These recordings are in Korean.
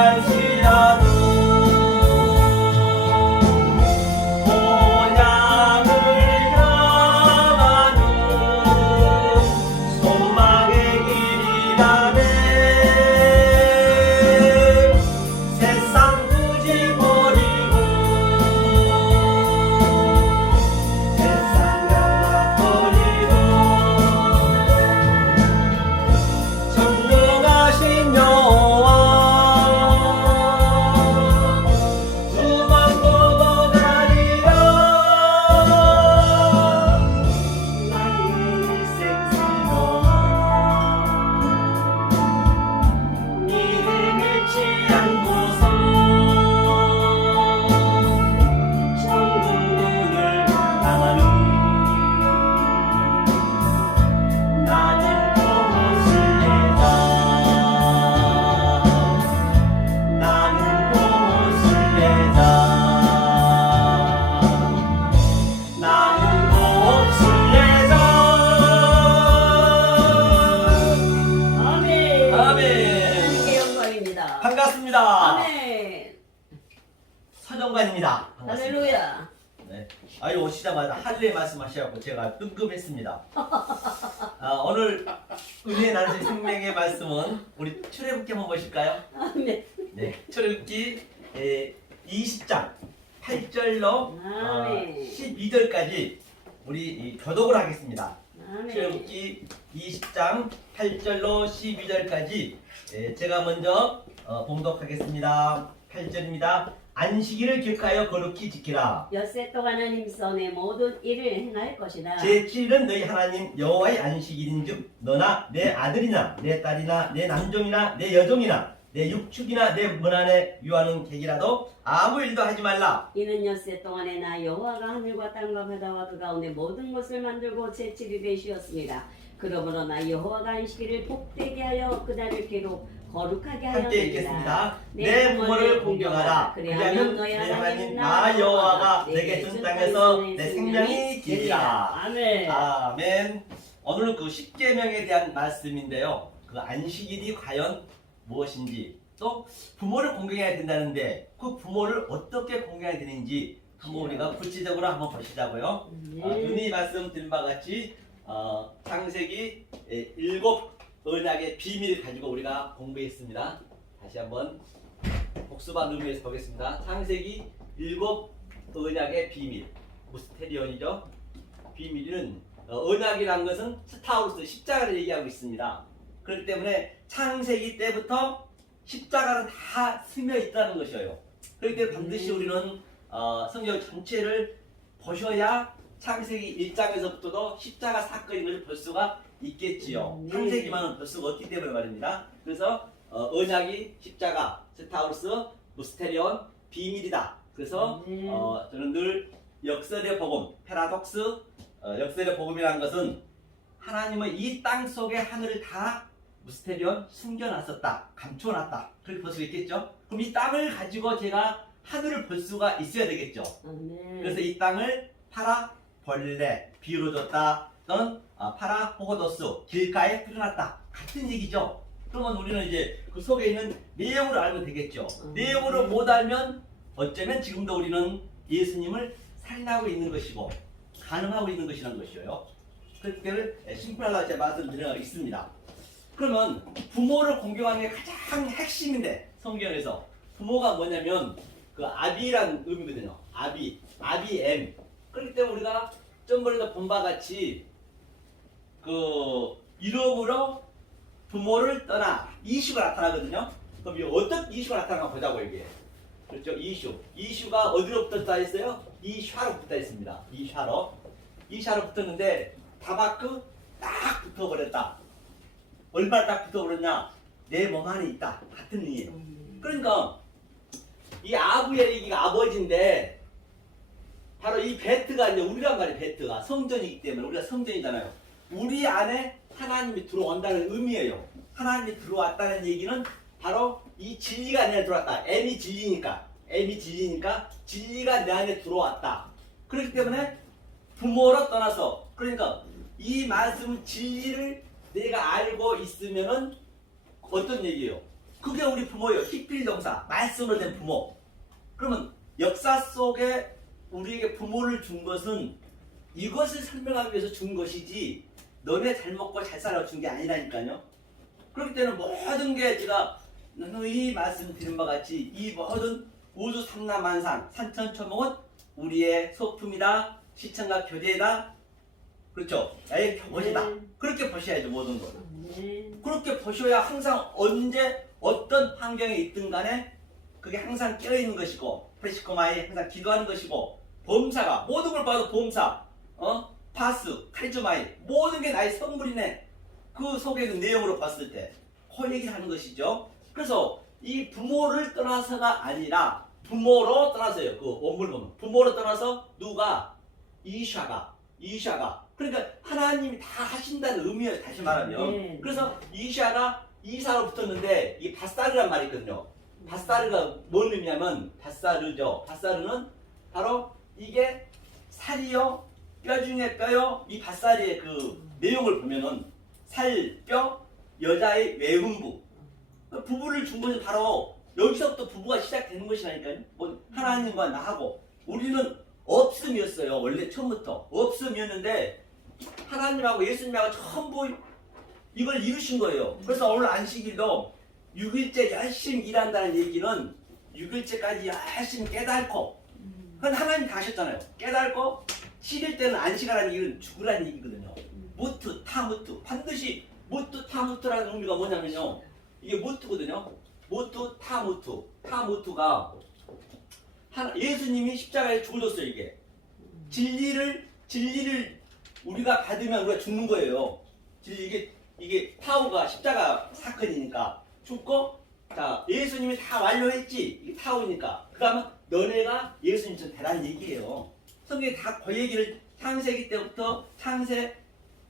할지라도 본향을 향하는 소망의 길이라네. 세상 굳이 버리고 세상 양락버리고 전능하신 여호와 주만 보고 가리라. 나의 일생 살로만 이를 잃지 않고서 천국문을 향하는 나는 그곳을 내다. 나는 그곳을 내다. 나는 그곳을 내다. 아멘. 아멘. 하나님께 영광입니다. 반갑습니다. 아멘. 서정관입니다. 반갑습니다. 할렐루야. 네. 아유, 오시자마자 할례 말씀하셔갖고 제가 뜬금했습니다. 오늘 은혜 나누신 생명의 말씀은 우리 출애굽기 한번 보실까요? 아멘. 네, 출애굽기 20장 8절로 아멘. 12절까지 우리 교독을 하겠습니다. 아멘. 출애굽기 20장 8절로 12절까지 제가 먼저 봉독하겠습니다. 8절입니다. 안식일을 기억하여 거룩히 지키라. 엿새 동안 하나님 선의 모든 일을 행할 것이다. 제7일은 너희 하나님 여호와의 안식일인즉 너나 내 아들이나 내 딸이나 내 남종이나 내 여종이나 내 육축이나 내 문안에 유하는 객이라도 아무 일도 하지 말라. 이는 엿새 동안에 나 여호와가 하늘과 땅과 바다와 그 가운데 모든 것을 만들고 제7일에 쉬었습니다. 그러므로 나 여호와가 안식일을 복되게 하여 그날을 거룩하게 하여 함께 읽겠습니다. 내 부모를 공경하라. 그리하면 너희 하나님 나 여호와가 내게 준 땅에서 내 생명이 길리라. 아멘. 아멘. 오늘은 그 십계명에 대한 말씀인데요. 그 안식일이 과연 무엇인지, 또 부모를 공경해야 된다는데 그 부모를 어떻게 공경해야 되는지 한번 우리가 구체적으로 한번 보시자고요. 눈이 말씀드린 바와 같이 창세기 7 언약의 비밀을 가지고 우리가 공부했습니다. 다시 한번 복습한 의미에서 보겠습니다. 창세기 7 언약의 비밀, 무스테리온이죠. 비밀은 언약이라는 것은 스타우루스 십자가를 얘기하고 있습니다. 그렇기 때문에 창세기 때부터 십자가는 다 스며 있다는 것이에요. 그렇기 때문에 반드시 우리는 성경 전체를 보셔야 창세기 1장에서부터도 십자가 사건인 것을 볼 수가 있겠지요. 창세기만은 볼 수가 없기 때문에 말입니다. 그래서 언약이 십자가, 스타우루스, 무스테리온, 비밀이다. 그래서 저는 늘 역설의 복음, 페라독스, 역설의 복음이라는 것은 하나님은 이 땅 속에 하늘을 다 무스테리온 숨겨놨었다, 감춰놨다. 그렇게 볼 수 있겠죠. 그럼 이 땅을 가지고 제가 하늘을 볼 수가 있어야 되겠죠. 그래서 이 땅을 파라 벌레 비유로 줬다, 또는 파라 호고도스 길가에 뿌려놨다, 같은 얘기죠. 그러면 우리는 이제 그 속에 있는 내용을 알면 되겠죠. 내용으로 못 알면 어쩌면 지금도 우리는 예수님을 살인하고 있는 것이고 가늠하고 있는 것이라는 것이에요. 그렇기 때문에 심플하다고 제가 말씀드려 있습니다. 그러면 부모를 공경하는 게 가장 핵심인데, 성경에서 부모가 뭐냐면 그 아비라는 의미거든요. 아비엠. 그렇기 때문에 우리가 좀 전에도 본 바와 같이 그 이름으로 부모를 떠나 이슈가 나타나거든요. 그럼 이 어떤 이슈가 나타나는가 보자고. 이게 그렇죠. 이슈가 어디로부터 붙어 있어요? 이샤로 붙어 있습니다. 이샤로 붙었는데 다바크 딱 붙어버렸다. 얼마나 딱 붙어버렸냐? 내 몸 안에 있다. 같은 의미예요. 그러니까 이 아부의 얘기가 아버지인데, 바로 이 베트가 이제 우리란 말이에요. 베트가 성전이기 때문에, 우리가 성전이잖아요. 우리 안에 하나님이 들어온다는 의미예요. 하나님이 들어왔다는 얘기는 바로 이 진리가 내 안에 들어왔다. M이 진리니까 진리가 내 안에 들어왔다. 그렇기 때문에 부모로 떠나서, 그러니까 이 말씀 진리를 내가 알고 있으면은 어떤 얘기예요? 그게 우리 부모예요. 히필동사, 말씀으로 된 부모. 그러면 역사 속에 우리에게 부모를 준 것은 이것을 설명하기 위해서 준 것이지 너네 잘 먹고 잘 살아 준 게 아니라니까요. 그렇기 때문에 모든 게 제가 누누이 말씀드린 바와 같이 이 모든 우주 삼라만상 산천초목은 우리의 소품이다, 시청과 교제다, 그렇죠? 나의 교제다. 네. 그렇게 보셔야죠, 모든 걸. 네. 그렇게 보셔야 항상 언제 어떤 환경에 있든 간에 그게 항상 깨어있는 것이고, 프레시코마에 항상 기도하는 것이고, 범사가 모든 걸 봐도 범사, 파스, 카리즈마이 모든 게 나의 선물이네. 그 속에 있는 내용으로 봤을 때 그 얘기를 하는 것이죠. 그래서 이 부모를 떠나서가 아니라 부모로 떠나서요. 그 원문을 보면 부모로 떠나서 누가 이샤가 그러니까 하나님이 다 하신다는 의미예요. 다시 말하면 네. 그래서 이샤가 이사로 붙었는데 이 바사르란 말이 있거든요. 바사르가 뭔 의미냐면 바사르죠. 바사르는 바로 이게 살이요 뼈 중에 뼈요. 이 바사르의 그 내용을 보면은 살, 뼈, 여자의 외음부. 부부를 준 것은 바로 여기서부터 부부가 시작되는 것이라니까요. 뭐 하나님과 나하고 우리는 없음이었어요. 원래 처음부터 없음이었는데 하나님하고 예수님하고 전부 이걸 이루신 거예요. 그래서 오늘 안식일도 6일째 열심히 일한다는 얘기는 6일째까지 열심히 깨닫고 그건 하나님 다 하셨잖아요. 깨닫고 7일 때는 안식하라는 얘기는 죽으라는 얘기거든요. 무트, 타무트. 반드시 무트, 타무트라는 의미가 뭐냐면요. 이게 무트거든요. 무트, 타무트. 타무트가 예수님이 십자가에 죽어줬어요, 이게. 진리를 우리가 받으면 우리가 죽는 거예요. 이게 타우가 십자가 사건이니까 죽고, 자, 예수님이 다 완료했지. 이게 타우니까. 그 다음에 너네가 예수님처럼 되라는 얘기예요. 성경에 다 그 얘기를 창세기 때부터 창세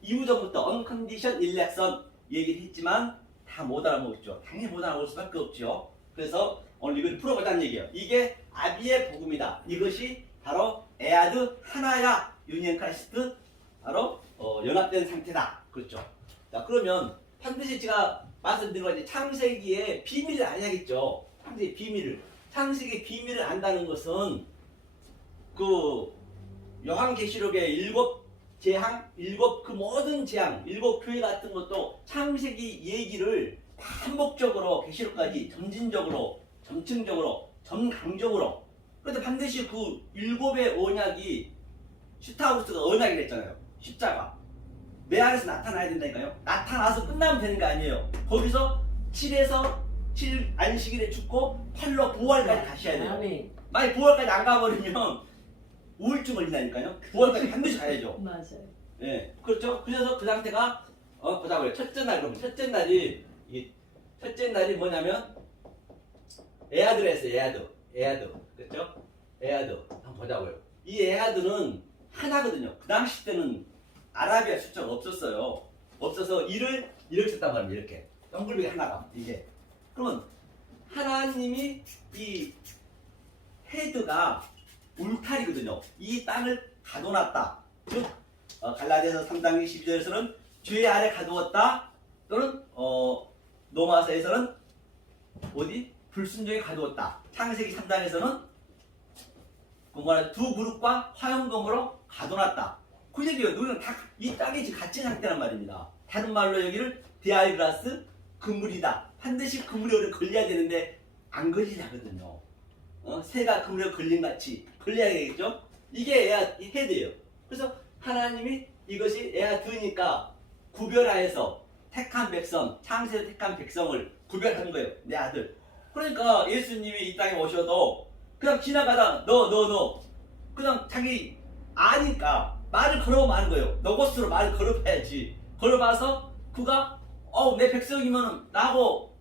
이후전부터 언컨디션 일렉션 얘기를 했지만 다 못 알아먹었죠. 당연히 못 알아먹을 수밖에 없죠. 그래서 오늘 이걸 풀어보자는 얘기예요. 이게 아비의 복음이다. 이것이 바로 에아드 하나야 유니언 크라이스트 바로 연합된 상태다. 그렇죠. 자 그러면 반드시 제가 말씀드린 것처럼 창세기의 비밀을 알아야겠죠. 창세기 비밀을 안다는 것은 그 요한계시록의 일곱 그 모든 재앙, 일곱 교회 같은 것도 창세기 얘기를 반복적으로 계시록까지 점진적으로, 점층적으로, 점강적으로. 그런데 반드시 그 일곱의 언약이 슈타우스가 언약이 됐잖아요. 십자가. 내 안에서 나타나야 된다니까요. 나타나서 끝나면 되는 거 아니에요. 거기서 7에서 7 안식일에 죽고 8로 부활까지 가셔야 돼요. 아멘. 만약 부활까지 안 가버리면 우울증 걸린다니까요. 부활까지 반드시 가야죠. 맞아요. 예, 그렇죠. 그래서 그 상태가 보자고요. 첫째 날, 첫째 날이 뭐냐면 에아드라 했어요. 에아드, 그렇죠? 에아드 한번 보자고요. 이 에아드는 하나거든요. 그 당시 때는 아라비아 숫자가 없었어요. 없어서 이를 이렇게 썼단 말이에요. 이렇게 동글뱅이 하나가 이게. 그러면 하나님이 이 헤드가 울타리거든요. 이 땅을 가둬놨다. 즉 갈라디아서 3장 12절에서는 죄 아래 가두었다. 또는 로마서에서는 어디? 불순종에 가두었다. 창세기 3장에서는 두 그룹과 화용검으로 가둬놨다. 그 얘기예요. 너희는 다 이 땅에 지금 갇힌 상태란 말입니다. 다른 말로 여기를 디아이그라스 그물이다. 반드시 그물에 우리 걸려야 되는데 안 걸리자거든요. 새가 그물에 걸린 같이 걸려야겠죠? 이게 헤드예요. 그래서 하나님이 이것이 에아드니까 구별하여서 택한 백성, 창세에 택한 백성을 구별하는 거예요. 내 아들. 그러니까 예수님이 이 땅에 오셔도 그냥 지나가다 너 그냥 자기 아니까 말을 걸어보면 아는 거예요. 너고스로 말을 걸어봐야지. 걸어봐서 그가 내 백성이면 나하고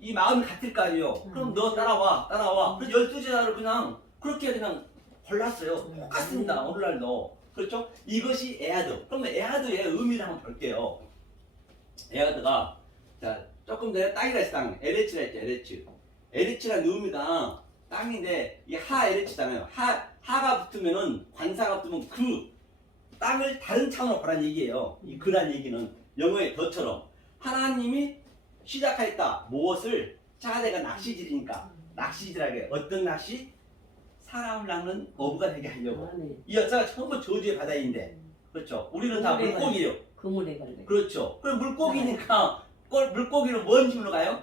이 마음이 같을 거 아니에요. 그럼 너 따라와. 그래서 12제자를 그냥 그렇게 그냥 골랐어요. 똑같습니다. 오늘날도. 그렇죠? 이것이 에아드. 그러면 에아드의 의미를 한번 볼게요. 에아드가 자 조금 전에 땅이라 했어. 땅. 에레치라 했죠. 에레치라는 의미가 땅인데 이게 하에레치잖아요. 하가 붙으면은 관사가 붙으면 그 땅을 다른 차원으로 보라는 얘기예요. 이 그란 얘기는 영어의 더처럼 하나님이 시작하였다. 무엇을? 차대가 낚시질이니까 낚시질하게 어떤 낚시? 사람을 낚는 어부가 되게 하려고. 네. 이 역사가 전부 저주의 바다인데, 그렇죠? 우리는 다 그물에 물고기예요. 그물에 걸려. 그렇죠. 그럼 물고기니까 물고기는 뭔 힘으로 가요?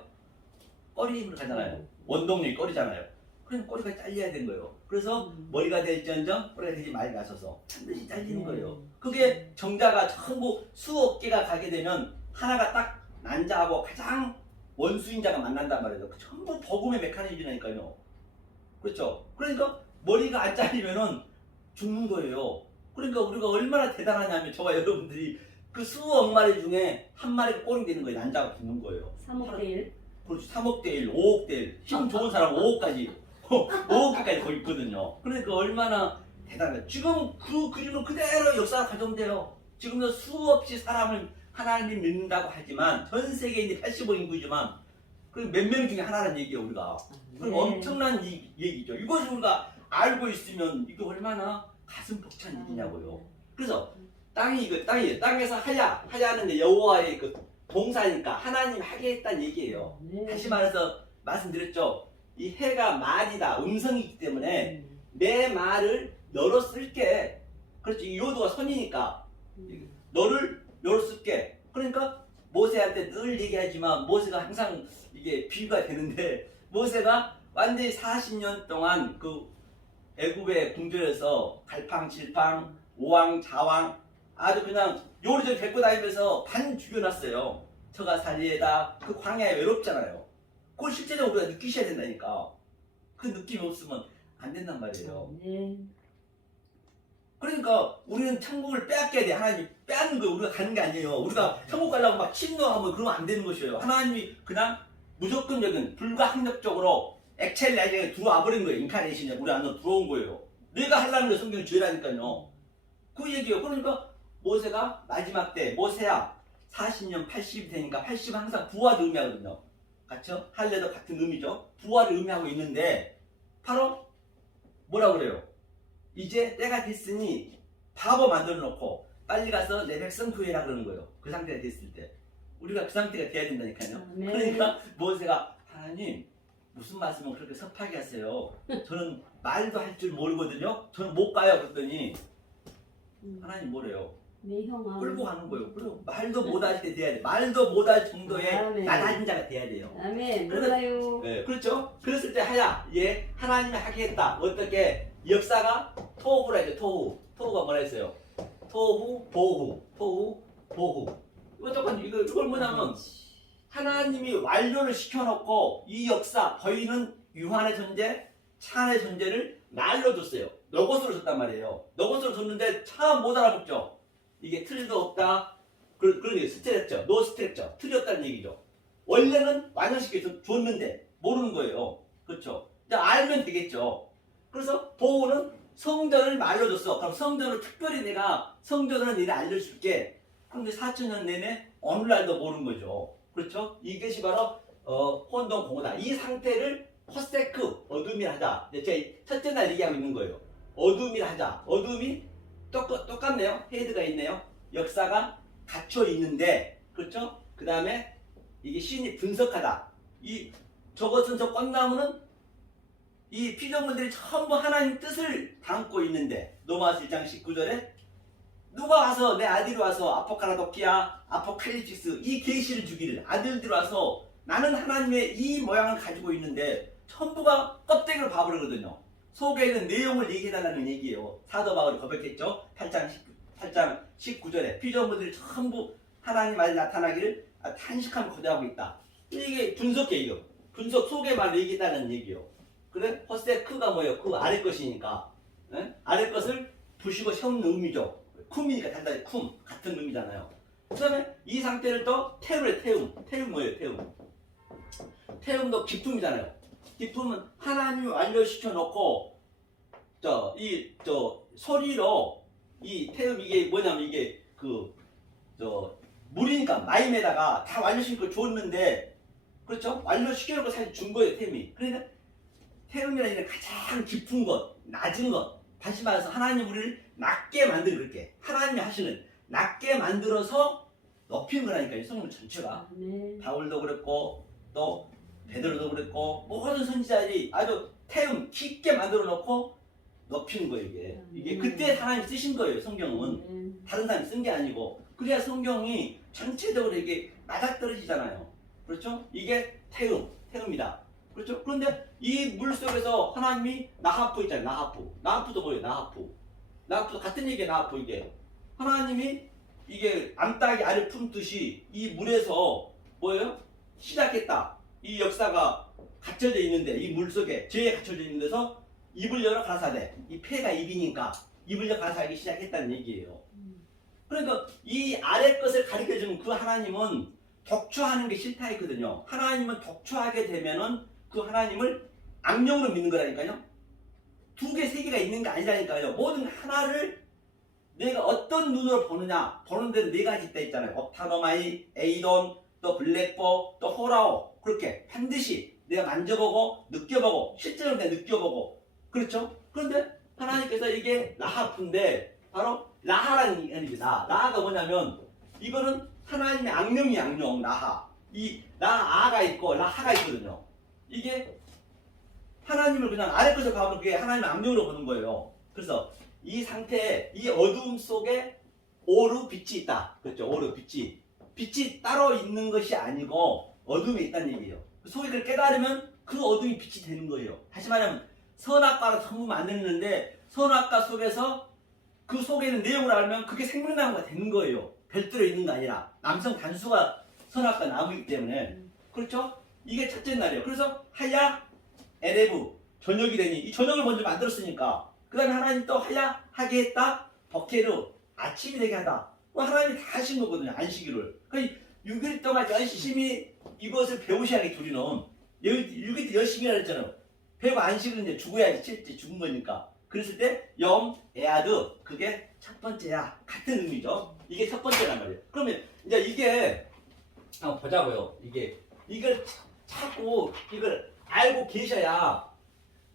꼬리 힘으로 가잖아요. 원동력이 꼬리잖아요. 그럼 꼬리가 잘려야 되는 거예요. 그래서 머리가 될지언정 꼬리가 되지 말게 하셔서 반드시 잘리는 거예요. 그게 정자가 전부 수억 개가 가게 되면 하나가 딱 난자하고 가장 원수인자가 만난단 말이에요. 전부 복음의 메커니즘이니까요. 그렇죠. 그러니까 머리가 안 잘리면은 죽는 거예요. 그러니까 우리가 얼마나 대단하냐면 저와 여러분들이 그 수억 마리 중에 한 마리가 꼬리 되는 거예요. 난자가 죽는 거예요. 3억 대 1. 그렇지. 3억 대 1, 5억 대 1. 힘 좋은 사람 5억까지. 5억까지 거기 있거든요. 그러니까 얼마나 대단해. 지금 그 그림은 그대로 역사가 가정돼요. 지금도 수없이 사람을 하나님 믿는다고 하지만 전 세계에 이제 85 인구지만 그 몇 명 중에 하나라는 얘기예요, 우리가. 그 엄청난 얘기죠. 이것을 우리가 알고 있으면 이게 얼마나 가슴 벅찬 일이냐고요. 그래서 땅에서 하야는 이제 여호와의 그 동사니까 하나님이 하게 했다는 얘기예요. 네. 다시 말해서 말씀드렸죠. 이 해가 말이다, 음성이기 때문에 내 말을 너로 쓸게. 그렇지. 이 요도가 선이니까 너를 너로 쓸게. 그러니까 모세한테 늘 얘기하지만 모세가 항상 이게 비유가 되는데 모세가 완전히 40년 동안 그 애굽의 궁전에서 갈팡질팡, 오왕좌왕 아주 그냥 요리조리 뱉고 다니면서 반 죽여놨어요. 저가 살리에다 그 광야에 외롭잖아요. 그걸 실제적으로 우리가 느끼셔야 된다니까. 그 느낌이 없으면 안 된단 말이에요. 네. 그러니까 우리는 천국을 빼앗겨야 돼. 하나님이 빼앗는 거예요. 우리가 가는 게 아니에요. 우리가 천국 가려고 막 침노하면 그러면 안 되는 것이에요. 하나님이 그냥 무조건적인 불가항력적으로 엑셀라이즈에 들어와 버린 거예요. 인카네이션이 우리 안으로 들어온 거예요. 내가 하려는 게 성경이 죄라니까요. 그 얘기예요. 그러니까 모세가 마지막 때 모세야 40년 80이 되니까 80은 항상 부활을 의미하거든요. 그렇죠? 할례도 같은 의미죠. 부활을 의미하고 있는데 바로 뭐라 그래요? 이제 때가 됐으니 바보 만들어 놓고 빨리 가서 내 백성 구해라 그러는 거예요. 그 상태가 됐을 때. 우리가 그 상태가 돼야 된다니까요. 네. 그러니까 모세가 하나님 무슨 말씀을 그렇게 섭하게 하세요. 저는 말도 할 줄 모르거든요. 저는 못 가요. 그랬더니 하나님 뭐래요? 네, 형아. 끌고 가는 거예요. 그리고 말도 못할 때 돼야 돼. 말도 못할 정도의 아멘. 낮아진 자가 돼야 돼요. 아멘. 그래서- 몰라요. 네, 그렇죠? 그랬을 때 하야, 예, 하나님이 하게 했다. 어떻게? 역사가 토후라 해요. 토후가 뭐라 했어요? 토후, 보후, 토후, 보후. 이걸 뭐냐면 하나님이 완료를 시켜놓고 이 역사, 보이는 유한의 존재, 찬의 존재를 말로 줬어요. 너것으로 줬단 말이에요. 너것으로 줬는데 참 못 알아듣죠. 이게 틀도 없다. 그런 얘기 스트레죠. 노 스트레죠. 틀이 없다는 얘기죠. 원래는 완성시켜 줬는데 모르는 거예요. 그렇죠? 이제 알면 되겠죠. 그래서 보호는 성전을 말로 줬어. 그럼 성전을 특별히 내가 성전을 니네 알려줄게. 그런데 4,000년 내내 오늘날도 모르는 거죠. 그렇죠? 이것이 바로 혼돈 공허다. 이 상태를 허세크 어둠이라 하자. 제 첫째 날 얘기하고 있는 거예요. 어둠이라 하자. 어둠이 똑같네요. 헤드가 있네요. 역사가 갇혀 있는데, 그렇죠? 그 다음에 이게 신이 분석하다. 저것은 저 꽃나무는 이 피조물들이 전부 하나님 뜻을 담고 있는데, 로마서 1장 19절에 누가 와서 내 아들이 와서 아포카라도키아, 아포칼립시스 이 계시를 주기를 아들들이 와서 나는 하나님의 이 모양을 가지고 있는데 전부가 껍데기를 봐버리거든요. 속에 있는 내용을 얘기해달라는 얘기예요. 사도 바울이 고백했죠. 8장 19절에 피조물들이 전부 하나님 안에 나타나기를 탄식하며 거대하고 있다. 이게 분석이에요. 분석 속에 말 얘기해달라는 얘기예요. 그래? 허세크가 뭐예요? 그 아래 것이니까. 에? 아래 것을 부시고 세우는 의미죠. 쿰이니까 단단히 쿰 같은 의미잖아요. 그 다음에 이 상태를 또 태움에 태움 뭐예요? 태움도 기쁨이잖아요. 기쁨은 하나님이 완료시켜 놓고 소리로 이 태움 이게 뭐냐면 이게 물이니까 마임에다가 다 완료시켜 줬는데 그렇죠? 완료시켜 놓고 사실 준 거예요. 태움이. 그러니까 태움이라는 게 가장 깊은 것, 낮은 것. 다시 말해서 하나님 우리를 낮게 그렇게 하나님이 하시는 낮게 만들어서 높이는 거라니까요. 성경 전체가. 네. 바울도 그랬고 또 베드로도 그랬고 모든 선지자들이 아주 태움 깊게 만들어 놓고 높이는 거예요. 이게 그때 하나님 쓰신 거예요. 성경은 다른 사람이 쓴 게 아니고 그래야 성경이 전체적으로 이게 맞아떨어지잖아요. 그렇죠? 이게 태음이다. 그렇죠? 그런데 이 물 속에서 하나님이 나하프 있잖아요. 나하프도 뭐예요? 나하프 같은 얘기예요. 나하프 이게 하나님이 이게 암탉이 알을 품듯이 이 물에서 뭐예요? 시작했다. 이 역사가 갇혀져 있는데 이 물 속에 죄에 갇혀져 있는 데서 입을 열어 가라사대. 이 폐가 입이니까 입을 열어 가라사하기 시작했다는 얘기예요. 그러니까 이 아래 것을 가르쳐주는 그 하나님은 독초하는 게 싫다 했거든요. 하나님은 독초하게 되면은 그 하나님을 악령으로 믿는 거라니까요. 두 개, 세 개가 있는 게 아니라니까요. 모든 하나를 내가 어떤 눈으로 보느냐, 보는 데는 네 가지 있다 했잖아요. 옵타노마이, 에이돈, 또 블랙보, 또 호라오. 그렇게 반드시 내가 만져보고, 느껴보고, 실제로 내가 느껴보고. 그렇죠? 그런데 하나님께서 이게 라하프인데, 바로 라하라는 얘기입니다. 라하가 뭐냐면, 이거는 하나님의 악령이 악령, 라하. 이 라아가 있고, 라하가 있거든요. 이게 하나님을 그냥 아래 것을 봐도 그게 하나님의 악령으로 보는 거예요. 그래서 이 상태에 이 어두움 속에 오르 빛이 있다. 그렇죠? 오르 빛이 따로 있는 것이 아니고 어둠에 있다는 얘기예요. 그 속에 그걸 깨달으면 그 어둠이 빛이 되는 거예요. 다시 말하면 선악과로 전부 만드는데 선악과 속에서 그 속에 있는 내용을 알면 그게 생명나무가 되는 거예요. 별도로 있는 게 아니라 남성 단수가 선악과 나무이기 때문에. 그렇죠? 이게 첫째 날이에요. 그래서 하야 에레브 저녁이 되니 이 저녁을 먼저 만들었으니까 그 다음에 하나님 또 하야 하게 했다 버케르 아침이 되게 하다. 하나님이 다 하신 거거든요. 안식일을. 그러니까 6일 동안 열심히 이것을 배우셔야겠 우리는. 6일 때 열심히 하랬잖아요. 배우고 안식일은 이제 죽어야지. 실제 죽은 거니까. 그랬을 때 염, 에아드 그게 첫 번째야. 같은 의미죠. 이게 첫 번째란 말이에요. 그러면 이제 이게 한번 보자고요. 이걸 찾고 이걸 알고 계셔야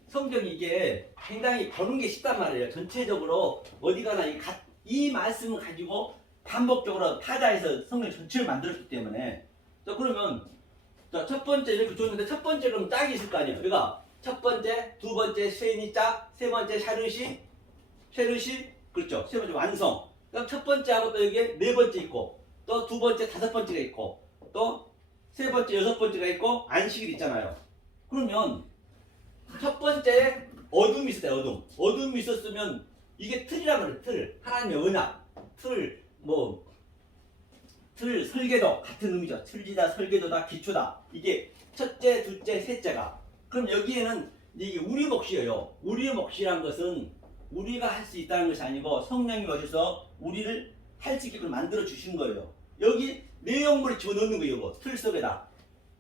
성경이 이게 굉장히 보는 게 쉽단 말이에요. 전체적으로 어디 가나 이 말씀을 가지고 반복적으로 타자에서 성경 전체를 만들었기 때문에. 자, 그러면 첫 번째 이렇게 줬는데 첫 번째 그럼 짝이 있을 거 아니에요. 그러니까 첫 번째, 두 번째 쉐인이 짝, 세 번째 샤르시 그렇죠. 세 번째 완성. 그럼 첫 번째하고 또 여기에 네 번째 있고 또 두 번째, 다섯 번째가 있고 또 세 번째, 여섯 번째가 있고 안식일 있잖아요. 그러면 첫 번째 어둠이 있었어요. 어둠이 있었으면 이게 틀이라고 그래요. 틀. 하나님의 언약. 틀 설계도 같은 의미죠. 틀지다, 설계도다, 기초다. 이게 첫째, 둘째, 셋째가. 그럼 여기에는 이게 우리 몫이에요. 우리의 몫이란 것은 우리가 할 수 있다는 것이 아니고 성령이 오셔서 우리를 할 수 있게끔 만들어 주신 거예요. 여기 내용물을 집어넣는 거예요. 이거. 틀 속에다.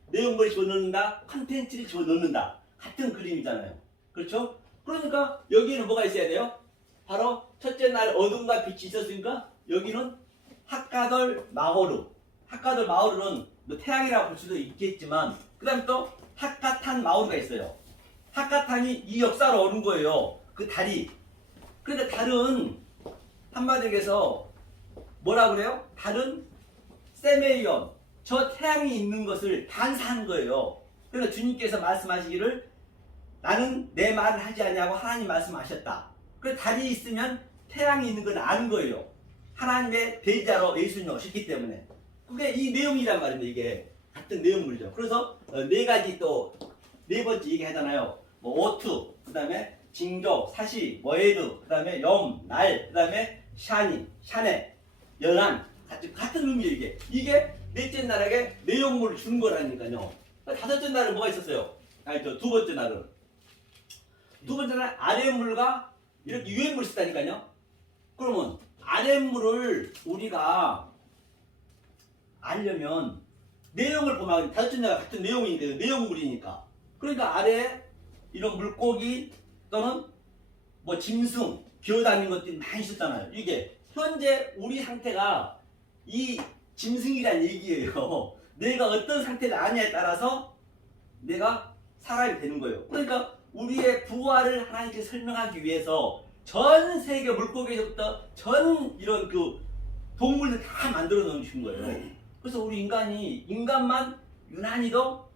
내용물을 집어넣는다. 컨텐츠를 집어넣는다. 같은 그림이잖아요. 그렇죠? 그러니까 여기에는 뭐가 있어야 돼요? 바로 첫째 날 어둠과 빛이 있었으니까 여기는 핫가돌 마호르. 핫가돌 마호르는 뭐 태양이라고 볼 수도 있겠지만 그 다음에 또 핫가탄 마호르가 있어요. 핫가탄이 이 역사로 오는 거예요. 그 달이. 그런데 달은 한마디로 해서 뭐라 그래요? 달은 세메이온. 저 태양이 있는 것을 반사한 거예요. 그래서 주님께서 말씀하시기를 나는 내 말을 하지 않냐고 하나님 말씀하셨다. 그래서 달이 있으면 태양이 있는 걸 아는 거예요. 하나님의 대자로 예수님이 오셨기 때문에. 그게 이 내용이란 말입니다. 이게 같은 내용물이죠. 그래서 네 가지 또 네 번째 얘기하잖아요. 뭐 오투, 그 다음에 징조, 사시, 모에드, 그 다음에 염, 날, 그 다음에 샤네, 연한 같은 의미예요. 이게 넷째 날에게 내용물을 준 거라니까요. 다섯째 날은 뭐가 있었어요? 두 번째 날은 아랫물과 이렇게 유해물이 있다니까요. 그러면 아랫물을 우리가 알려면 내용을 보면 다섯째 날 같은 내용인데 내용물이니까. 그러니까 아래 이런 물고기 또는 뭐 짐승 기어다니는 것들이 많이 있었잖아요. 이게 현재 우리 상태가 이 짐승이란 얘기예요. 내가 어떤 상태를 아냐에 따라서 내가 사람이 되는 거예요. 그러니까 우리의 부활을 하나님께 설명하기 위해서 전 세계 물고기에서부터 전 이런 그 동물들 다 만들어 놓으신 거예요. 그래서 우리 인간만 유난히도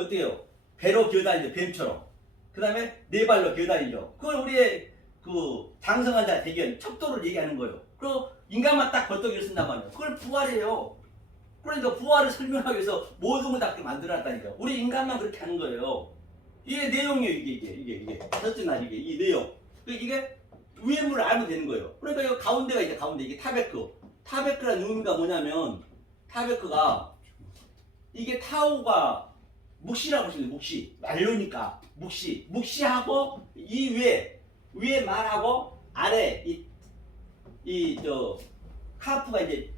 어때요? 배로 기어다니죠, 뱀처럼. 그 다음에 네 발로 기어다니죠. 그걸 우리의 그 장성한 자 대견, 척도를 얘기하는 거예요. 그리고 인간만 딱 벌떡 일어선단 말이에요. 그걸 부활이에요. 그러니까 부활을 설명하기 위해서 모든 걸 다 그렇게 만들어놨다니까. 우리 인간만 그렇게 하는 거예요. 이게 내용이에요, 이게. 첫째 날 이 내용. 이게 위에물을 알면 되는 거예요. 그러니까 이 가운데가 이제 가운데, 이게 타베크. 타베크라는 의미가 뭐냐면, 타베크가, 이게 타오가 묵시라고 하시는데, 묵시. 말로니까, 묵시. 묵시하고, 이 위에 말하고, 아래, 카프가 이제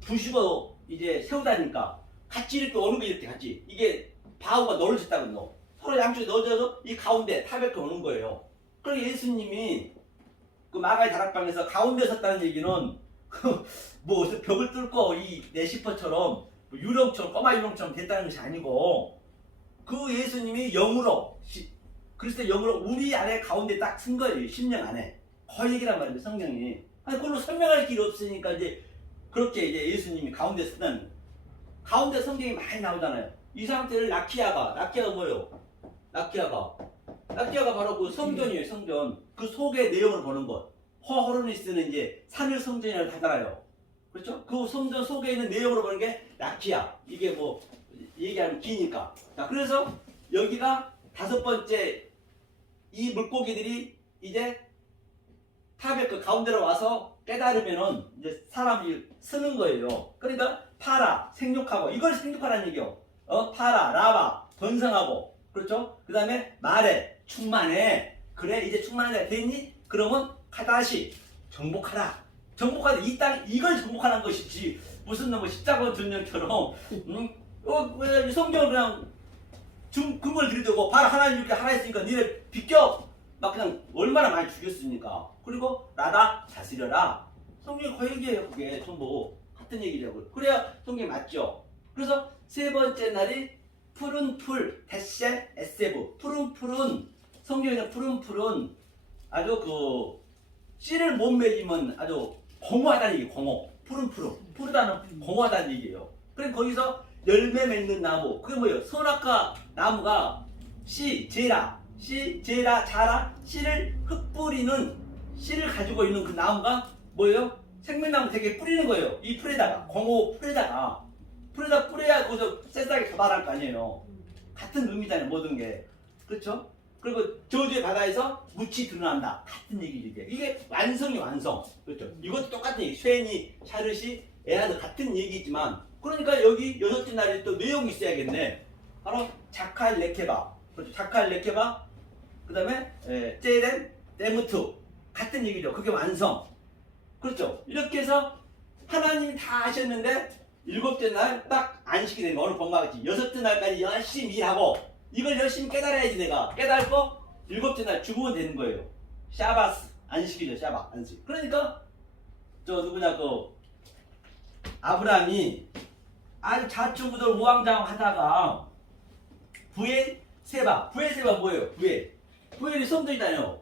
부시고 이제 세우다니까 같이 이렇게 오는 거 이렇게 같이. 이게 바우가 넣어졌다고 넣어. 서로 양쪽에 넣어져서 이 가운데 타베크 오는 거예요. 그러니까 예수님이 그 마가의 다락방에서 가운데 섰다는 얘기는 뭐 벽을 뚫고 이 네시퍼처럼 유령처럼 꼬마 유령처럼 됐다는 것이 아니고 그 예수님이 영으로 그리스도 영으로 우리 안에 가운데 딱 쓴 거예요. 심령 안에. 그 얘기란 말이에요, 성경이. 아니 그걸로 설명할 길이 없으니까 이제 그렇게 이제 예수님이 가운데 쓰는 가운데 성경이 많이 나오잖아요. 이 상태를 나키아가 뭐예요? 나키아가 바로 그 성전이에요, 성전. 그 속의 내용을 보는 것. 호로니스는 이제 산을 성전이라고 하잖아요. 그렇죠? 그 성전 속에 있는 내용으로 보는 게 나키아. 이게 뭐 얘기하면 기니까. 자, 그래서 여기가 다섯 번째 이 물고기들이 이제 타베크 가운데로 와서 깨달으면은 이제 사람이 쓰는 거예요. 그러니까 파라, 생육하고 이걸 생육하라는 얘기요. 파라, 라바, 번성하고 그렇죠? 그 다음에 말해, 충만해. 그래 이제 충만해 됐니? 그러면 카다시 정복하라. 정복하라. 이 땅 이걸 정복하는 것이지 무슨 뭐 십자가 전쟁처럼 왜 성경을 그냥 금을 들이대고 바로 하나님 이렇게 하나 있으니까 니네 비껴 막 그냥 얼마나 많이 죽였습니까? 그리고 나다 다스려라. 성경이 그 얘기예요. 그게 전부 같은 얘기라고. 그래야 성경이 맞죠. 그래서 세 번째 날이 푸른 풀 데셰 에세브. 푸른 풀은 성경에서 푸른 풀은 아주 그 씨를 못 맺으면 아주 공허하다는 얘기. 공허. 푸른 풀은 푸르다는 공허하다는 얘기예요. 그래서 거기서 열매 맺는 나무. 그게 뭐예요? 선악과 나무가 제라, 자라, 씨를 흩뿌리는 씨를 가지고 있는 그 나무가 뭐예요? 생명나무 되게 뿌리는 거예요. 이 풀에다가 공호 풀에다가 뿌려야 거기서 새싹이 자라날 거 아니에요. 같은 의미잖아요, 모든 게. 그렇죠? 그리고 저주의 바다에서 묻이 드러난다. 같은 얘기죠. 이게 완성이 완성. 그렇죠? 이것도 똑같은 얘기. 쉐니, 샤르시, 에하드 같은 얘기지만 그러니까 여기 여섯째 날에 또 내용이 있어야겠네. 바로 자칼 레케바. 그렇죠? 자칼 레케바. 그 다음에 제렌, 데무트. 같은 얘기죠. 그게 완성. 그렇죠? 이렇게 해서 하나님이 다 하셨는데 일곱째 날 딱 안식이 되는 거. 오늘 본거같이 여섯째 날까지 열심히 일하고 이걸 열심히 깨달아야지 내가. 깨달고 일곱째 날 죽으면 되는 거예요. 샤바스. 안식이죠. 샤바. 안식. 그러니까 저 누구냐 그 아브라함이 아주 자충우돌 우왕좌왕 하다가 부엘세바 뭐예요? 부엘이 성전이잖아요.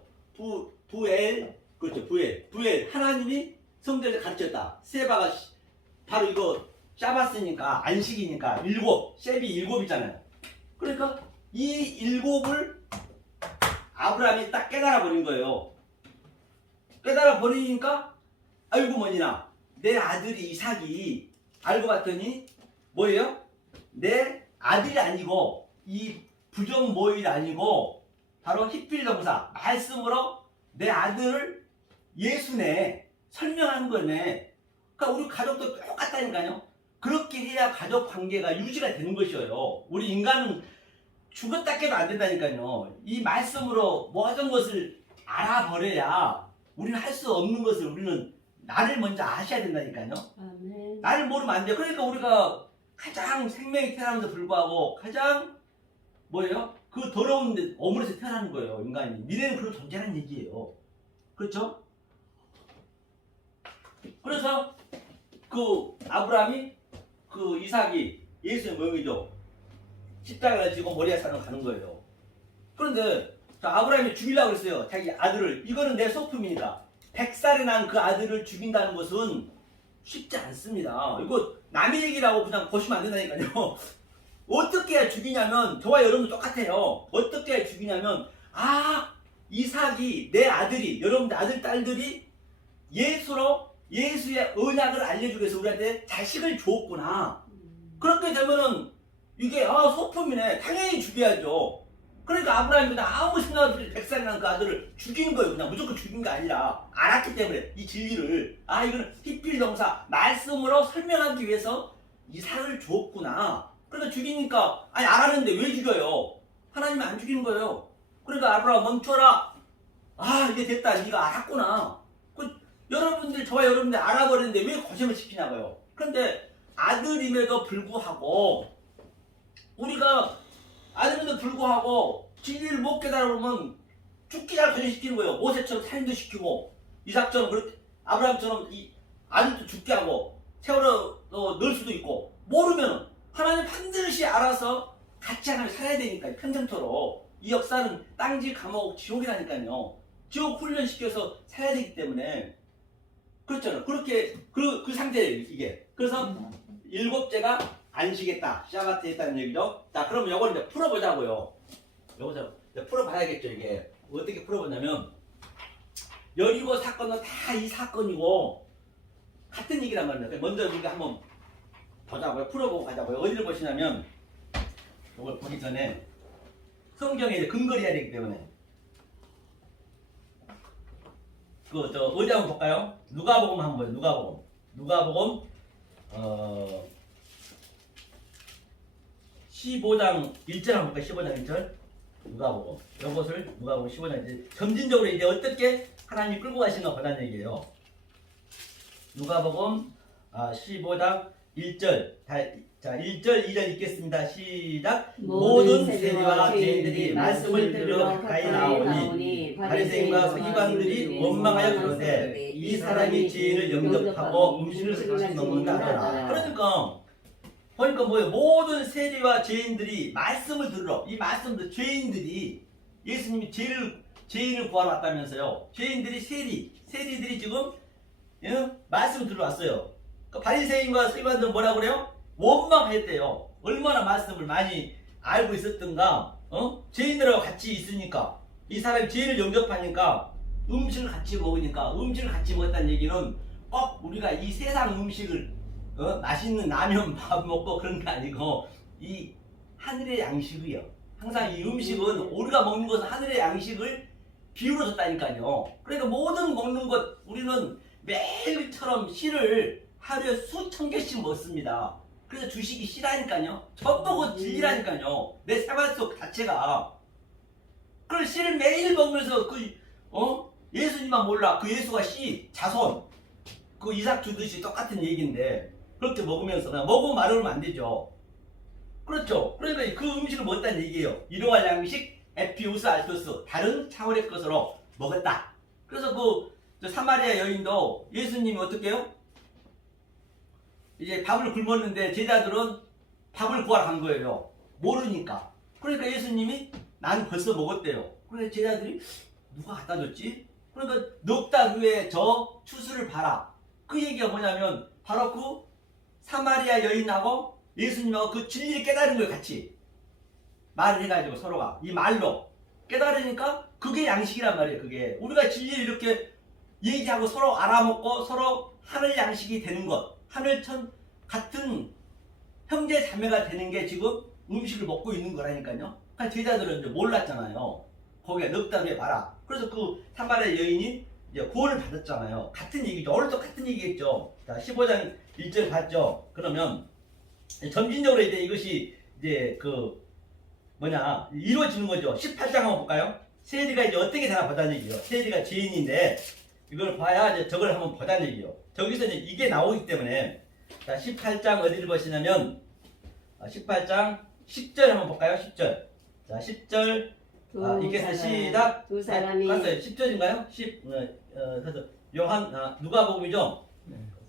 부엘 그렇죠. 부엘 하나님이 성전을 가르쳤다. 세바가 바로 이거 샤바스니까 안식이니까 셉이 일곱이잖아요. 그러니까 이 일곱을 아브라함이 딱 깨달아 버린 거예요. 깨달아 버리니까 아이고 뭐니나 내 아들이 이삭이 알고 봤더니 뭐예요? 내 아들이 아니고 이 부정 모일이 아니고 바로 히필 동사 말씀으로 내 아들을 예수네 설명하는 거네. 그러니까 우리 가족도 똑같다니까요. 그렇게 해야 가족 관계가 유지가 되는 것이에요. 우리 인간은 죽었다 깨도 안 된다니까요. 이 말씀으로 모든 것을 알아버려야 우리는 할 수 없는 것을 우리는 나를 먼저 아셔야 된다니까요. 아멘. 나를 모르면 안 돼. 그러니까 우리가 가장 생명이 태어남에도 불구하고 가장 뭐예요? 그 더러운 어물에서 태어나는 거예요. 인간이. 니네는 그런 존재라는 얘기예요. 그렇죠? 그래서 그 아브라함이 그 이삭이 예수의 모형이죠. 십자가를 지고 모리아 산으로 가는 거예요. 그런데 아브라함이 죽이려고 그랬어요. 자기 아들을. 이거는 내 소품이니까. 100살에 난 그 아들을 죽인다는 것은 쉽지 않습니다. 이거 남의 얘기라고 그냥 보시면 안 된다니까요. 어떻게 해야 죽이냐면 저와 여러분도 똑같아요. 어떻게 해야 죽이냐면 이삭이 내 아들이 여러분들 아들 딸들이 예수의 언약을 알려주기 위해서 우리한테 자식을 주었구나. 그렇게 되면은 이게 소품이네. 당연히 죽여야죠. 그러니까 아브라함이 그냥 아무 생각 없이 100살이라는 그 아들을 죽이는 거예요. 그냥 무조건 죽인 게 아니라 알았기 때문에 이 진리를 이거는 희필동사 말씀으로 설명하기 위해서 이삭을 주었구나. 그러니까 죽이니까 알았는데 왜 죽여요? 하나님이 안 죽이는 거예요. 그러니까 아브라함 멈춰라. 이제 됐다. 네가 알았구나. 여러분들 저와 여러분들 알아버렸는데 왜 고생을 시키냐고요. 그런데 아들임에도 불구하고 우리가 아들임에도 불구하고 진리를 못 깨달으면 죽기를 고생시키는 거예요. 모세처럼 살인도 시키고 이삭처럼 아브라함처럼 이 아들도 죽게 하고 세월호 넣을 수도 있고 모르면 하나님 반드시 알아서 같이 하나님 살아야 되니까 평생토록 이 역사는 땅지 감옥 지옥이라니까요. 지옥 훈련시켜서 살아야 되기 때문에 그렇잖아요. 그렇게 그 상태예요 이게. 그래서 일곱째가 안식했다. 샤바트에 있다는 얘기죠. 자, 그럼 이걸 이제 풀어보자고요. 여기서 이제 풀어봐야겠죠. 이게 어떻게 풀어보냐면 여리고 사건은 다 이 사건이고 같은 얘기란 말이에요. 먼저 우리가 한번 보자고요. 풀어보고 가자고요. 어디를 보시냐면 이걸 보기 전에 성경에 이제 근거를 해야 되기 때문에 어디 한번 볼까요? 누가복음 한번 보죠. 누가복음 15장 1절 한번 볼까요? 15장 1절 누가복음 누가복음 15장 1절 점진적으로 이제 어떻게 하나님이 끌고 가시는가 보다는 얘기예요. 누가복음 15장 1절 자 1절 2절 읽겠습니다. 시작. 모든 세리와 죄인들이 말씀을 들으러 가까이 나오니 바리새인과 서기관들이 원망하여 그러되 이 사람이 죄인을 영접하고 음식을 같이 먹는다 하더라. 그러니까 보니까 뭐예요? 모든 세리와 죄인들이 말씀을 들으러 이 말씀들 죄인들이 예수님이 죄인을 구하러 왔다면서요. 죄인들이 세리들이 지금 말씀을 들으러 왔어요. 그러니까 바리새인과 서기관들은 뭐라고 그래요? 원망했대요. 얼마나 말씀을 많이 알고 있었던가. 죄인들하고 같이 있으니까 이 사람이 죄인을 영접하니까 음식을 같이 먹으니까 음식을 같이 먹었다는 얘기는 꼭 우리가 이 세상 음식을 맛있는 라면 밥 먹고 그런 게 아니고 이 하늘의 양식이요. 항상 이 음식은 우리가 먹는 것은 하늘의 양식을 비유로 줬다니까요. 그러니까 모든 먹는 것 우리는 매일처럼 씨를 하루에 수천 개씩 먹습니다. 그래서 주식이 씨라니까요. 전부 그 진리라니까요. 내 생활 속 자체가. 그걸 씨를 매일 먹으면서 예수님만 몰라. 그 예수가 씨, 자손. 그 이삭 주듯이 똑같은 얘기인데 그렇게 먹으면서 그냥 먹고 말으면 안 되죠. 그렇죠. 그러니까 그 음식을 먹었다는 얘기예요. 일용할 양식, 에피우스 알토스 다른 차원의 것으로 먹었다. 그래서 그 사마리아 여인도 예수님이 어떻게 해요? 이제 밥을 굶었는데 제자들은 밥을 구하러 간 거예요. 모르니까. 그러니까 예수님이 난 벌써 먹었대요. 그래서 제자들이 누가 갖다 줬지? 그러니까 넉 달 후에 저 추수를 봐라. 그 얘기가 뭐냐면 바로 그 사마리아 여인하고 예수님하고 그 진리를 깨달은 거예요. 같이 말을 해가지고 서로가 이 말로 깨달으니까 그게 양식이란 말이에요. 그게 우리가 진리를 이렇게 얘기하고 서로 알아먹고 서로 하늘 양식이 되는 것, 하늘천 같은 형제 자매가 되는 게 지금 음식을 먹고 있는 거라니까요. 그러니까 제자들은 이제 몰랐잖아요. 거기에 넉 달 후에 봐라. 그래서 그 사마리아 여인이 이제 구원을 받았잖아요. 같은 얘기죠. 오늘도 같은 얘기겠죠. 자, 15장 1절 봤죠. 그러면 점진적으로 이제 이것이 이제 이루어지는 거죠. 18장 한번 볼까요? 세리가 이제 어떻게 되나 보자는 얘기예요. 세리가 죄인인데 이걸 봐야 이제 저걸 한번 보자는 얘기예요. 저기서 이제 이게 나오기 때문에 자, 18장 어디를 보시냐면 18장 10절 한번 볼까요? 10절. 자, 10절 읽겠습니다. 시작. 두 사람이 갔어요. 10절인가요? 그래서 누가복음이죠.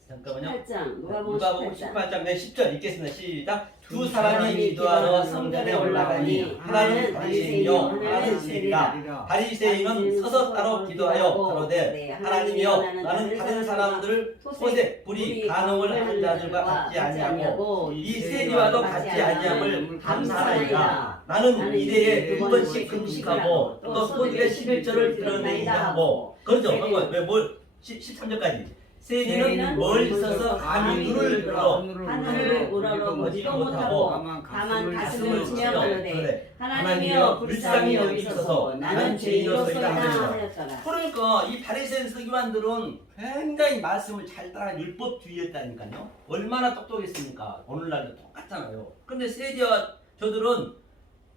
잠깐만요. 18장 누가복음 누가복음 18장 18장 네 10절 읽겠습니다. 시작. 두 두 사람이 사람이 기도하러 성전에 올라가니 하나는 바리새인이요 하나는 세리라. 바리새인은 서서 따로 기도하여 가로되 하나님이여 나는 다른 사람들을 소색 불이 간음을 한 자들과 같지 아니하고 이 세리와도 같지 아니함을 감사하나이다. 나는 이래에 두 번씩 금식하고 또 소득의 11절을 드러내이다 하고 그렇죠. 왜뭘 13절까지 세리는 멀리 서서 감히 눈을 들어 하늘을 우러러보지도 못하고 다만 가슴을 치며 그러되 하나님이여 불쌍히 여기소서 나는 죄인이로소이다 하였더라. 그러니까 이 바리새인 서기관들은 굉장히 말씀을 잘 따라 율법주의였다니까요. 얼마나 똑똑했습니까? 오늘날도 똑같잖아요. 근데 세리와 저들은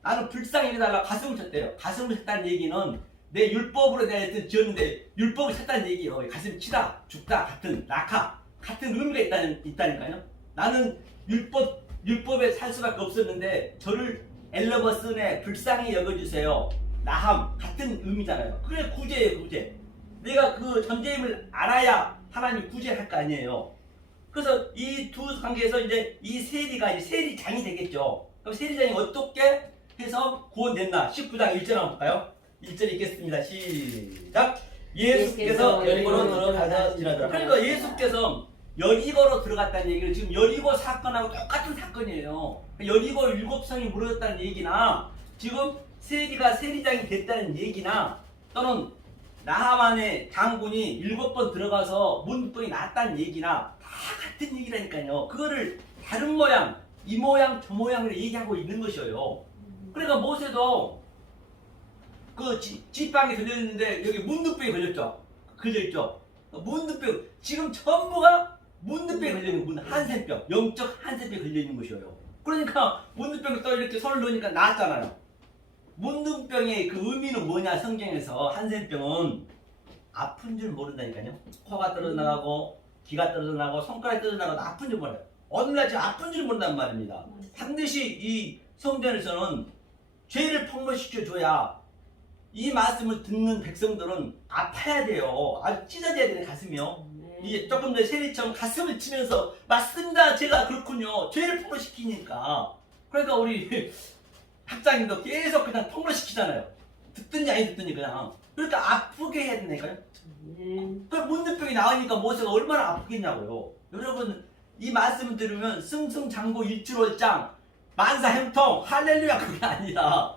나는 불쌍히 여기달라 가슴을 쳤대요. 가슴을 쳤다는 얘기는 내 율법으로 내가 하여튼 지었는데 율법을 쳤다는 얘기예요. 가슴 치다, 죽다, 같은 낙하, 같은 의미가 있다니까요. 나는 율법에 살 수밖에 없었는데 저를 엘러버슨에 불쌍히 여겨주세요. 나함, 같은 의미잖아요. 그게 구제예요, 구제. 내가 그 존재임을 알아야 하나님 구제할 거 아니에요. 그래서 이 두 관계에서 이제 이 세리가 이제 세리장이 되겠죠. 그럼 세리장이 어떻게 해서 구원됐나? 19장 1절 한번 볼까요? 1절 읽겠습니다. 시작. 예수께서 여리고로 들어가서 지나더라. 그러니까 예수께서 여리고로 들어갔다는 얘기는 지금 여리고 사건하고 똑같은 사건이에요. 여리고 7성이 무너졌다는 얘기나 지금 세리가 세리장이 됐다는 얘기나 또는 나하만의 장군이 7번 들어가서 문병이 났다는 얘기나 다 같은 얘기라니까요. 그거를 다른 모양, 이 모양, 저 모양으로 얘기하고 있는 것이에요. 그러니까 모세도 그 지팡이 걸렸는데 여기 문둥병이 걸려있죠. 문둥병 지금 전부가 문둥병이 걸려있는 한센병, 영적 한센병이 걸려있는 것이에요. 그러니까 문둥병을 또 이렇게 손을 놓으니까 나았잖아요. 문둥병의 그 의미는 뭐냐? 성경에서 한센병은 아픈 줄 모른다니까요. 코가 떨어져나가고 귀가 떨어져나가고 손가락이 떨어져나가고 아픈 줄 몰라요. 어느 날 지금 아픈 줄 모른단 말입니다. 반드시 이 성전에서는 죄를 폭로시켜줘야 이 말씀을 듣는 백성들은 아파야 돼요. 아주 찢어져야 되는 가슴이요. 이제 조금 더 세리처럼 가슴을 치면서 맞습니다. 제가 그렇군요. 죄를 폭로시키니까. 그러니까 우리 학장님도 계속 그냥 폭로시키잖아요. 듣든지 아니 듣든지 그냥. 그러니까 아프게 해야 되니까요. 그 문둥병이 나오니까 모세가 얼마나 아프겠냐고요. 여러분 이 말씀을 들으면 승승장구 일주월장 만사형통 할렐루야 그게 아니라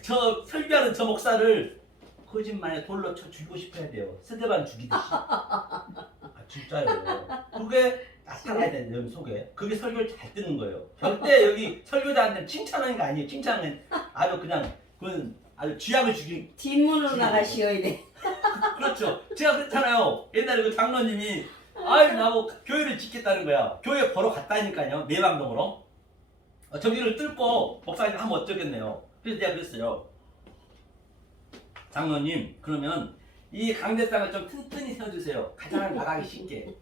저 설교하는 저 목사를 거짓말에 돌로 쳐 죽이고 싶어야 돼요. 스테반 죽이듯이. 아 진짜요. 그게 나타나야 되는데 여기 속에. 그게 설교를 잘 듣는 거예요. 절대 여기 설교자한테 칭찬하는 게 아니에요. 칭찬은 아주 그냥 그건 아주 쥐약을 죽인. 뒷문으로 나가시어야 돼. 그렇죠. 제가 그랬잖아요. 옛날에 그 장로님이 아유 나뭐 교회를 짓겠다는 거야. 교회 보러 갔다니까요. 내방동으로. 저기를 뚫고 목사님 하면 어쩌겠네요. 그래서 내가 그랬어요. 장로님 그러면 이 강대상을 좀 튼튼히 세워주세요. 가장 나가기 쉽게.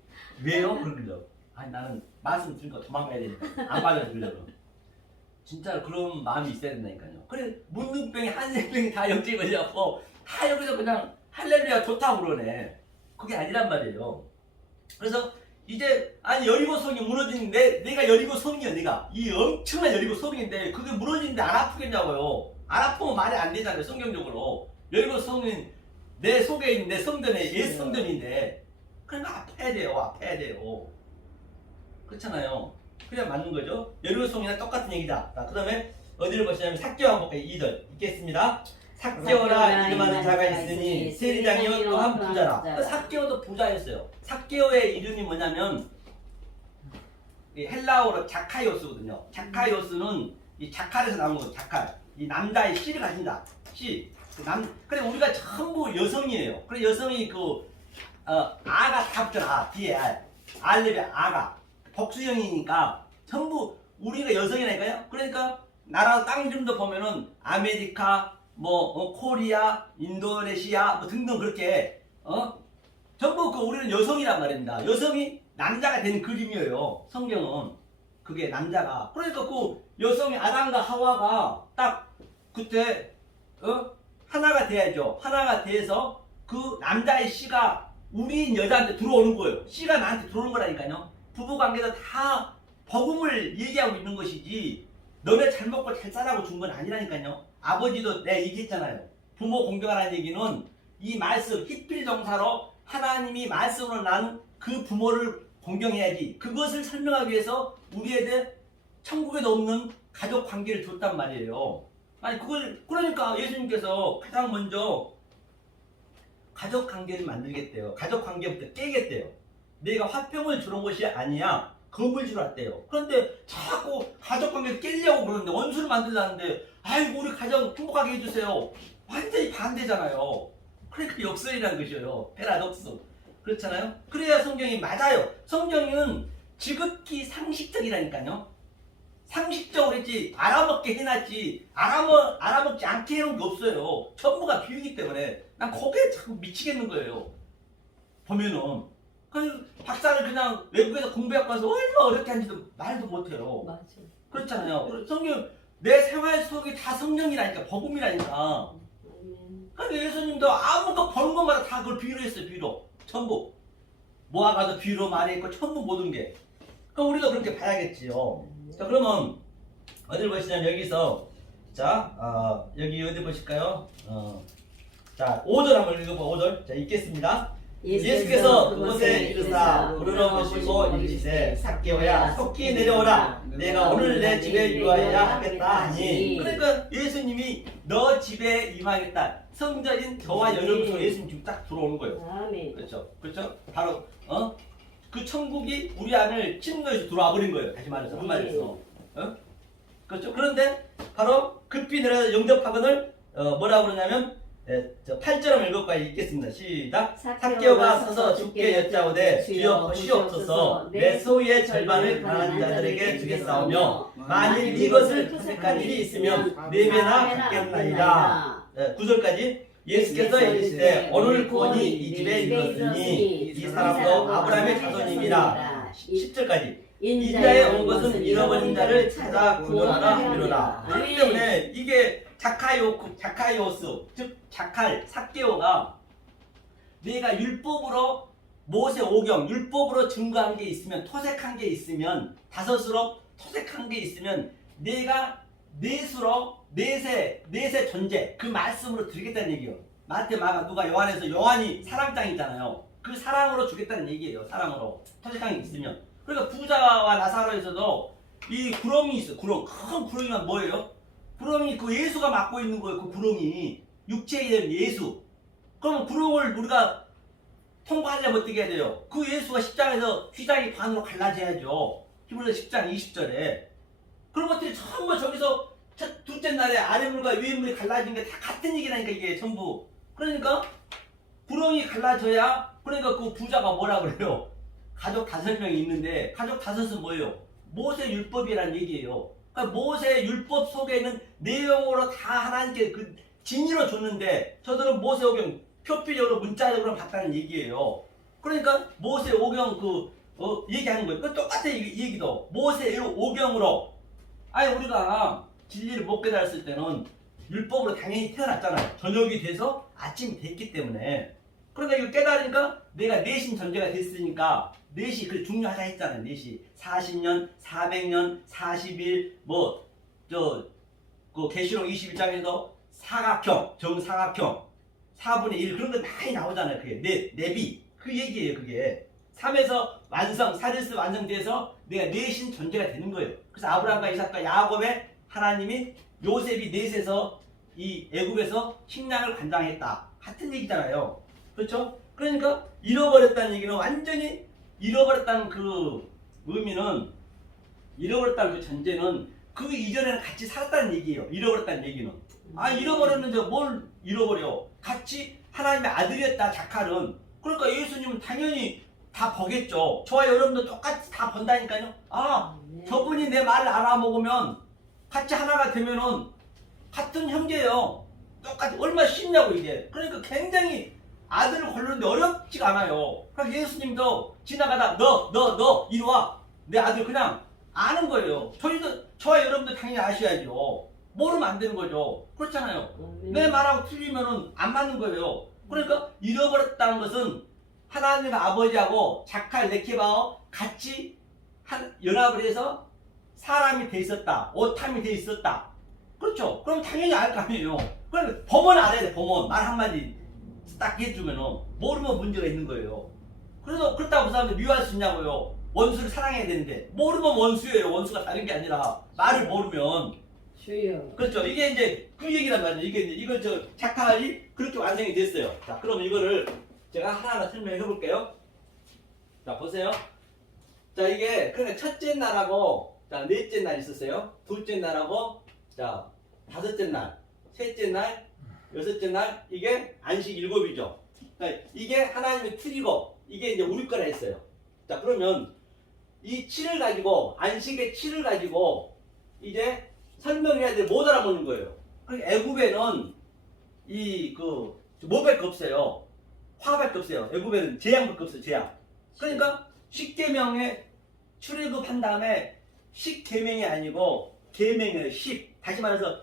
왜요? 그러길래 아니 나는 말씀 들으니까 도망가야 되니까 안 받아주려고. 진짜 그런 마음이 있어야 된다니까요. 그래 문둥병이 한센병이 다 여기 걸려갖고 다 여기서 그냥 할렐루야 좋다고 그러네. 그게 아니란 말이에요. 그래서 이제 아니 여리고성이 무너지는데 내가 여리고성이야. 내가 이 엄청난 여리고성인데 그게 무너지는데 안 아프겠냐고요. 안 아프면 말이 안 되잖아요. 성경적으로 여리고성은 내 속에 있는 내 성전에 옛 성전인데 그러니까 아파야 돼요. 그렇잖아요. 그냥 맞는 거죠. 여리고성이나 똑같은 얘기다. 자, 그 다음에 어디를 보시냐면 삭개오 한번 볼까요? 2절 읽겠습니다. 삭개오라 이름하는 자가 있으니 세리장이요 또한 부자라. 삭개오도 부자였어요. 삭개오의 이름이 뭐냐면 헬라어로 자카이오스거든요. 자카이오스는 이 자칼에서 나온 거죠. 자칼. 이 남자의 씨를 가진다. 씨. 그래 우리가 전부 여성이에요. 그래 여성이 아가 다 붙잖아. 뒤에 알렙의 아가 복수형이니까 전부 우리가 여성이라니까요. 그러니까 나라 땅 이름도 보면은 아메리카 코리아, 인도네시아 등등 그렇게 전부 우리는 여성이란 말입니다. 여성이 남자가 된 그림이에요. 성경은 그게 남자가. 그러니까 그 여성이 아담과 하와가 딱 그때 하나가 돼야죠. 하나가 돼서 그 남자의 씨가 우리 여자한테 들어오는 거예요. 씨가 나한테 들어오는 거라니까요. 부부관계도 다 복음을 얘기하고 있는 것이지 너네 잘 먹고 잘 살라고 준 건 아니라니까요. 아버지도 내가 얘기했잖아요. 부모 공경하라는 얘기는 이 말씀 희필정사로 하나님이 말씀으로 난 그 부모를 공경해야지. 그것을 설명하기 위해서 우리에게 천국에도 없는 가족 관계를 줬단 말이에요. 아니 그걸 그러니까 예수님께서 가장 먼저 가족 관계를 만들겠대요. 가족 관계부터 깨겠대요. 내가 화평을 주는 것이 아니야. 겁을 주러 왔대요. 그런데 자꾸 가족 관계를 깨려고 그러는데 원수를 만들라는데 아이고 우리 가정 행복하게 해주세요. 완전히 반대잖아요. 그러니까 역설이라는 것이에요. 패러독스. 그렇잖아요. 그래야 성경이 맞아요. 성경은 지극히 상식적이라니까요. 상식적으로 했지 알아먹게 해놨지 알아먹지 않게 해놓은 게 없어요. 전부가 비유기 때문에 난 거기에 자꾸 미치겠는 거예요. 보면은 그 박사를 그냥 외국에서 공부하고 와서 얼마나 어렵게 하는지도 말도 못해요. 맞아. 그렇잖아요. 성경 내 생활 속이 다 성령이라니까 복음이라니까. 그러니까 예수님도 아무것도 버는 것마다 다 그걸 비유로 했어요. 비유로 전부 모아가도 비유로 말했고 전부 모든 게. 그럼 우리도 그렇게 봐야겠지요. 자 그러면 어디를 보시냐면 여기서 자 여기 어디 보실까요? 자 5절 한번 읽어봐. 5절 자 읽겠습니다. 예수께서 그곳에 이르사 부르러 보시고 이르시되 삭개오야 속히 내려오라 내가 오늘 내 집에 유하여야 하겠다 하니. 그러니까 예수님이 너 집에 임하겠다. 성전인 저와 여러분도 예수님 지금 딱 들어오는 거예요. 아멘. 그렇죠. 그렇죠. 바로 그 천국이 우리 안을 침노해서 들어와 버린 거예요. 다시 말해서 한마디로. 그렇죠. 그런데 바로 급히 내려서 영접하거늘 뭐라고 그러냐면 저 8절 한번 읽을까요? 읽겠습니다. 시작. 삭개오가 서서 주께 여짜오되 주여 보시옵소서 내 소유의 절반을 가난한 자들에게 주겠사오며 만일 이것을 토색한 일이 있으면 4배나 갚겠나이다. 9절까지 예수께서 이르시되 오늘 구원이 이 집에 이르렀으니 이 사람도 아브라함의 자손임이라. 10절까지 인자에 온 것은 잃어버린 자를 찾아 구원하라 하리로라. 그렇기 때문에 이게 자카이오스 즉 삭개오가 내가 율법으로 모세 오경 율법으로 증거한 게 있으면 토색한 게 있으면 다섯으로 토색한 게 있으면 내가 넷으로 넷의 존재 그 말씀으로 드리겠다는 얘기예요. 마태 마가 누가 요한에서 요한이 사랑장이잖아요. 그 사랑으로 주겠다는 얘기예요. 사랑으로 토색한 게 있으면. 그러니까 부자와 나사로에서도 이 구렁이 있어. 구렁 큰 구렁이만 뭐예요? 구렁이 그 예수가 맡고 있는 거예요. 그 구렁이 육체에 대한 예수. 그러면 구렁을 우리가 통과하려면 어떻게 해야 돼요? 그 예수가 십장에서 휘장이 반으로 갈라져야죠. 히브리서 10장 20절에 그런 것들이 전부 저기서 둘째 날에 아래물과 위에물이 갈라진 게 다 같은 얘기라니까 이게 전부. 그러니까 구렁이 갈라져야 그러니까 그 부자가 뭐라 그래요? 가족 5명이 있는데 가족 5은 뭐예요? 모세 율법이라는 얘기예요. 그러니까 모세 율법 속에는 내용으로 다 하나님께 그 진리로 줬는데 저들은 모세 오경 표피적으로 문자적으로 봤다는 얘기예요. 그러니까 모세 오경 얘기하는 거예요. 그 똑같아 이 얘기도 모세 오경으로. 아니 우리가 진리를 못 깨달았을 때는 율법으로 당연히 태어났잖아요. 저녁이 돼서 아침이 됐기 때문에. 그러니까 이걸 깨달으니까 내가 내신 존재가 됐으니까 넷이 그래 중요하다 했잖아요. 넷이 40년, 400년, 40일 그 계시록 21장에서 사각형, 정사각형 4분의 1 그런 거 많이 나오잖아요. 그게 내비 그 얘기예요. 그게 3에서 완성, 사르스 완성돼서 내가 내신 존재가 되는 거예요. 그래서 아브라함과 이삭과 야곱의 하나님이 요셉이 넷에서 이 애굽에서 식량을 관장했다. 같은 얘기잖아요. 그렇죠? 그러니까 잃어버렸다는 얘기는 완전히 잃어버렸다는 그 의미는 잃어버렸다는 그 전제는 그 이전에는 같이 살았다는 얘기예요. 잃어버렸다는 얘기는. 아 잃어버렸는데 뭘 잃어버려. 같이 하나님의 아들이었다 자칼은. 그러니까 예수님은 당연히 다 보겠죠. 저와 여러분도 똑같이 다 본다니까요. 아 저분이 내 말을 알아먹으면 같이 하나가 되면은 같은 형제예요. 똑같이 얼마나 쉽냐고 이게. 그러니까 굉장히 아들을 고르는데 어렵지가 않아요. 그래서 예수님도 지나가다 너 이리 와. 내 아들 그냥 아는 거예요. 저와 여러분도 당연히 아셔야죠. 모르면 안 되는 거죠. 그렇잖아요. 내 말하고 틀리면은 안 맞는 거예요. 그러니까 잃어버렸다는 것은 하나님 아버지하고 자칼 레케바와 같이 연합을 해서 사람이 돼 있었다. 오탐이 돼 있었다. 그렇죠. 그럼 당연히 알 거 아니에요. 그럼 법원 알아야 돼. 법원 말 한마디 딱 해주면은 모르면 문제가 있는 거예요. 그래서 그렇다고 그 사람들 미워할 수 있냐고요. 원수를 사랑해야 되는데 모르면 원수예요. 원수가 다른 게 아니라 말을 모르면. 주여. 그렇죠. 이게 이제 그 얘기란 말이에요. 이게 이제 이걸 저 자칼이 그렇게 완성이 됐어요. 자, 그럼 이거를 제가 하나하나 설명해 볼게요. 자, 보세요. 자, 이게 그러니까 첫째 날하고 자, 넷째 날 있었어요. 둘째 날하고 자, 다섯째 날, 셋째 날, 여섯째 날 이게 안식 일곱이죠. 그러니까 이게 하나님의 틀이고 이게 이제 우리 거라 했어요. 자, 그러면 이 7을 가지고 안식의 7을 가지고 이제 설명해야 돼. 못 알아보는 거예요. 그러니까 애굽에는 이 그 뭐밖에 없어요. 화밖에 없어요. 애굽에는 재앙밖에 없어요. 재앙. 그러니까 십계명에 출애굽한 다음에 십계명이 아니고 계명이에요. 다시 말해서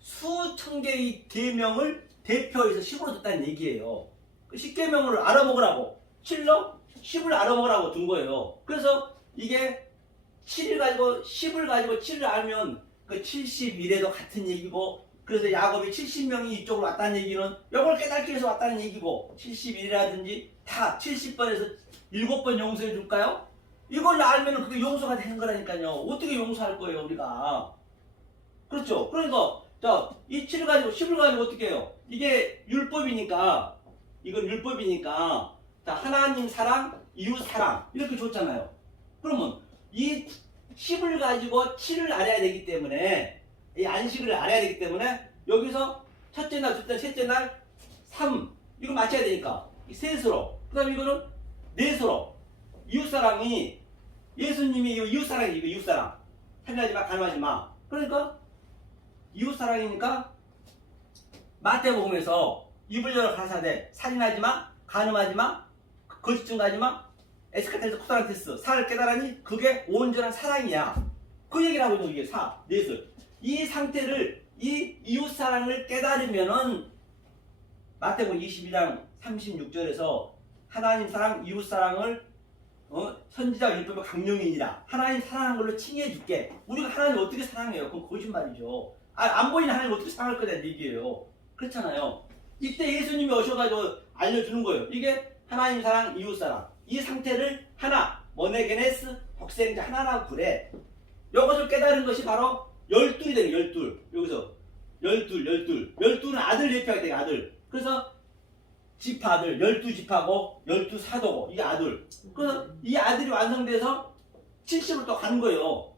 수천 개의 계명을 대표해서 10으로 줬다는 얘기예요. 십계명을 알아먹으라고 7로 10을 알아먹으라고 둔 거예요. 그래서 이게 7을 가지고 10을 가지고 7을 알면 그 71에도 같은 얘기고, 그래서 야곱이 70명이 이쪽으로 왔다는 얘기는 이걸 깨닫기 위해서 왔다는 얘기고, 71이라든지 다 70번에서 7번 용서해 줄까요? 이걸 알면 그게 용서가 되는 거라니까요. 어떻게 용서할 거예요, 우리가? 그렇죠? 그러니까, 자, 이 7을 가지고 10을 가지고 어떻게 해요? 이게 율법이니까, 이건 율법이니까, 자, 하나님 사랑, 이웃 사랑, 이렇게 줬잖아요. 그러면 이 10을 가지고 7을 알아야 되기 때문에, 이 안식을 알아야 되기 때문에 여기서 첫째 날, 둘째 날, 셋째 날 3 이거 맞춰야 되니까 셋으로, 그 다음에 이거는 넷으로. 이웃사랑이 예수님이 이웃사랑이 이거 이웃사랑 살인하지 마, 간음하지 마. 그러니까 이웃사랑이니까 마태복음에서 입을 열어 가라사대 살인하지 마, 간음하지 마, 거짓 증거하지 마, 에스카테스 코사란테스 사를 깨달으니 그게 온전한 사랑이야. 그 얘기를 하고 있는 게 넷을. 이 상태를, 이 이웃사랑을 깨달으면은 마태복음 22장 36절에서 하나님 사랑, 이웃사랑을 선지자 율법의 강령이니라. 하나님 사랑하는 걸로 칭해줄게. 우리가 하나님 어떻게 사랑해요? 그건 거짓말이죠. 안 보이는 하나님 어떻게 사랑할 거냐는 얘기예요. 그렇잖아요. 이때 예수님이 오셔가지고 알려주는 거예요. 이게 하나님 사랑, 이웃사랑. 이 상태를 하나, 모네게네스, 독생자 하나라고 그래. 이것을 깨달은 것이 바로 열둘이 되는 열둘. 여기서 열둘은 아들 대표가 되는 아들. 그래서 지파들, 12지파고 12사도고 이게 아들. 그래서 이 아들이 완성돼서 70을 또 가는 거예요.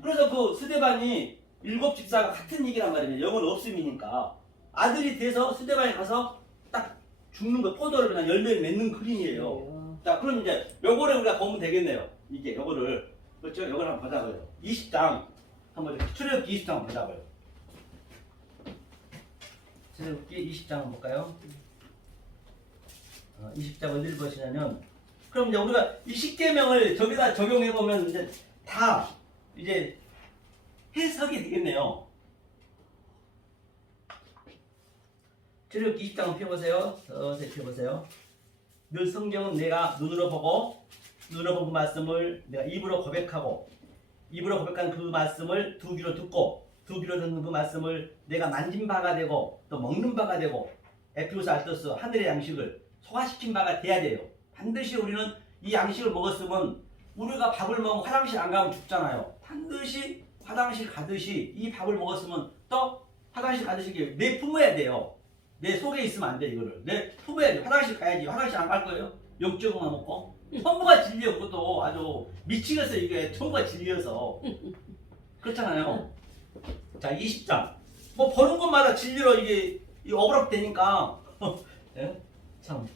그래서 그 스데반이 7집사가 같은 얘기란 말이에요. 영은 없음이니까. 아들이 돼서 스데반이 가서 딱 죽는 거, 포도를 그냥 열매를 맺는 그림이에요. 자, 그럼 이제 요거를 우리가 보면 되겠네요. 이게 요거를. 그렇죠? 요걸 한번 보자고요. 20장 한번 출애굽기 20장 한번 보자고요. 출애굽기 20장 한번 볼까요? 20장 어디를 보시냐면, 그럼 이제 우리가 이 십계명을 저기다 적용해 보면 이제 다 이제 해석이 되겠네요. 출애굽기 20장 펴보세요. 서서히 펴보세요. 늘 성경은 내가 눈으로 보고 눈으로 본 그 말씀을 내가 입으로 고백하고 입으로 고백한 그 말씀을 두 귀로 듣고 두 귀로 듣는 그 말씀을 내가 만진 바가 되고 또 먹는 바가 되고 에피우스 알토스 하늘의 양식을 소화시킨 바가 돼야 돼요. 반드시 우리는 이 양식을 먹었으면 우리가 밥을 먹으면 화장실 안 가면 죽잖아요. 반드시 화장실 가듯이 이 밥을 먹었으면 또 화장실 가듯이 내 품어야 돼요. 내 속에 있으면 안 돼. 이거를 내 품어야 돼. 화장실 가야지. 화장실 안 갈 거예요? 영적으로만 먹고 전부가 진리였고 그것도 아주 미치겠어요. 이게 전부가 진리여서 그렇잖아요. 자, 20장 뭐 버는 것마다 진리로 이게 억울하되니까 예? 참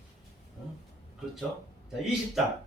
그렇죠. 자, 20장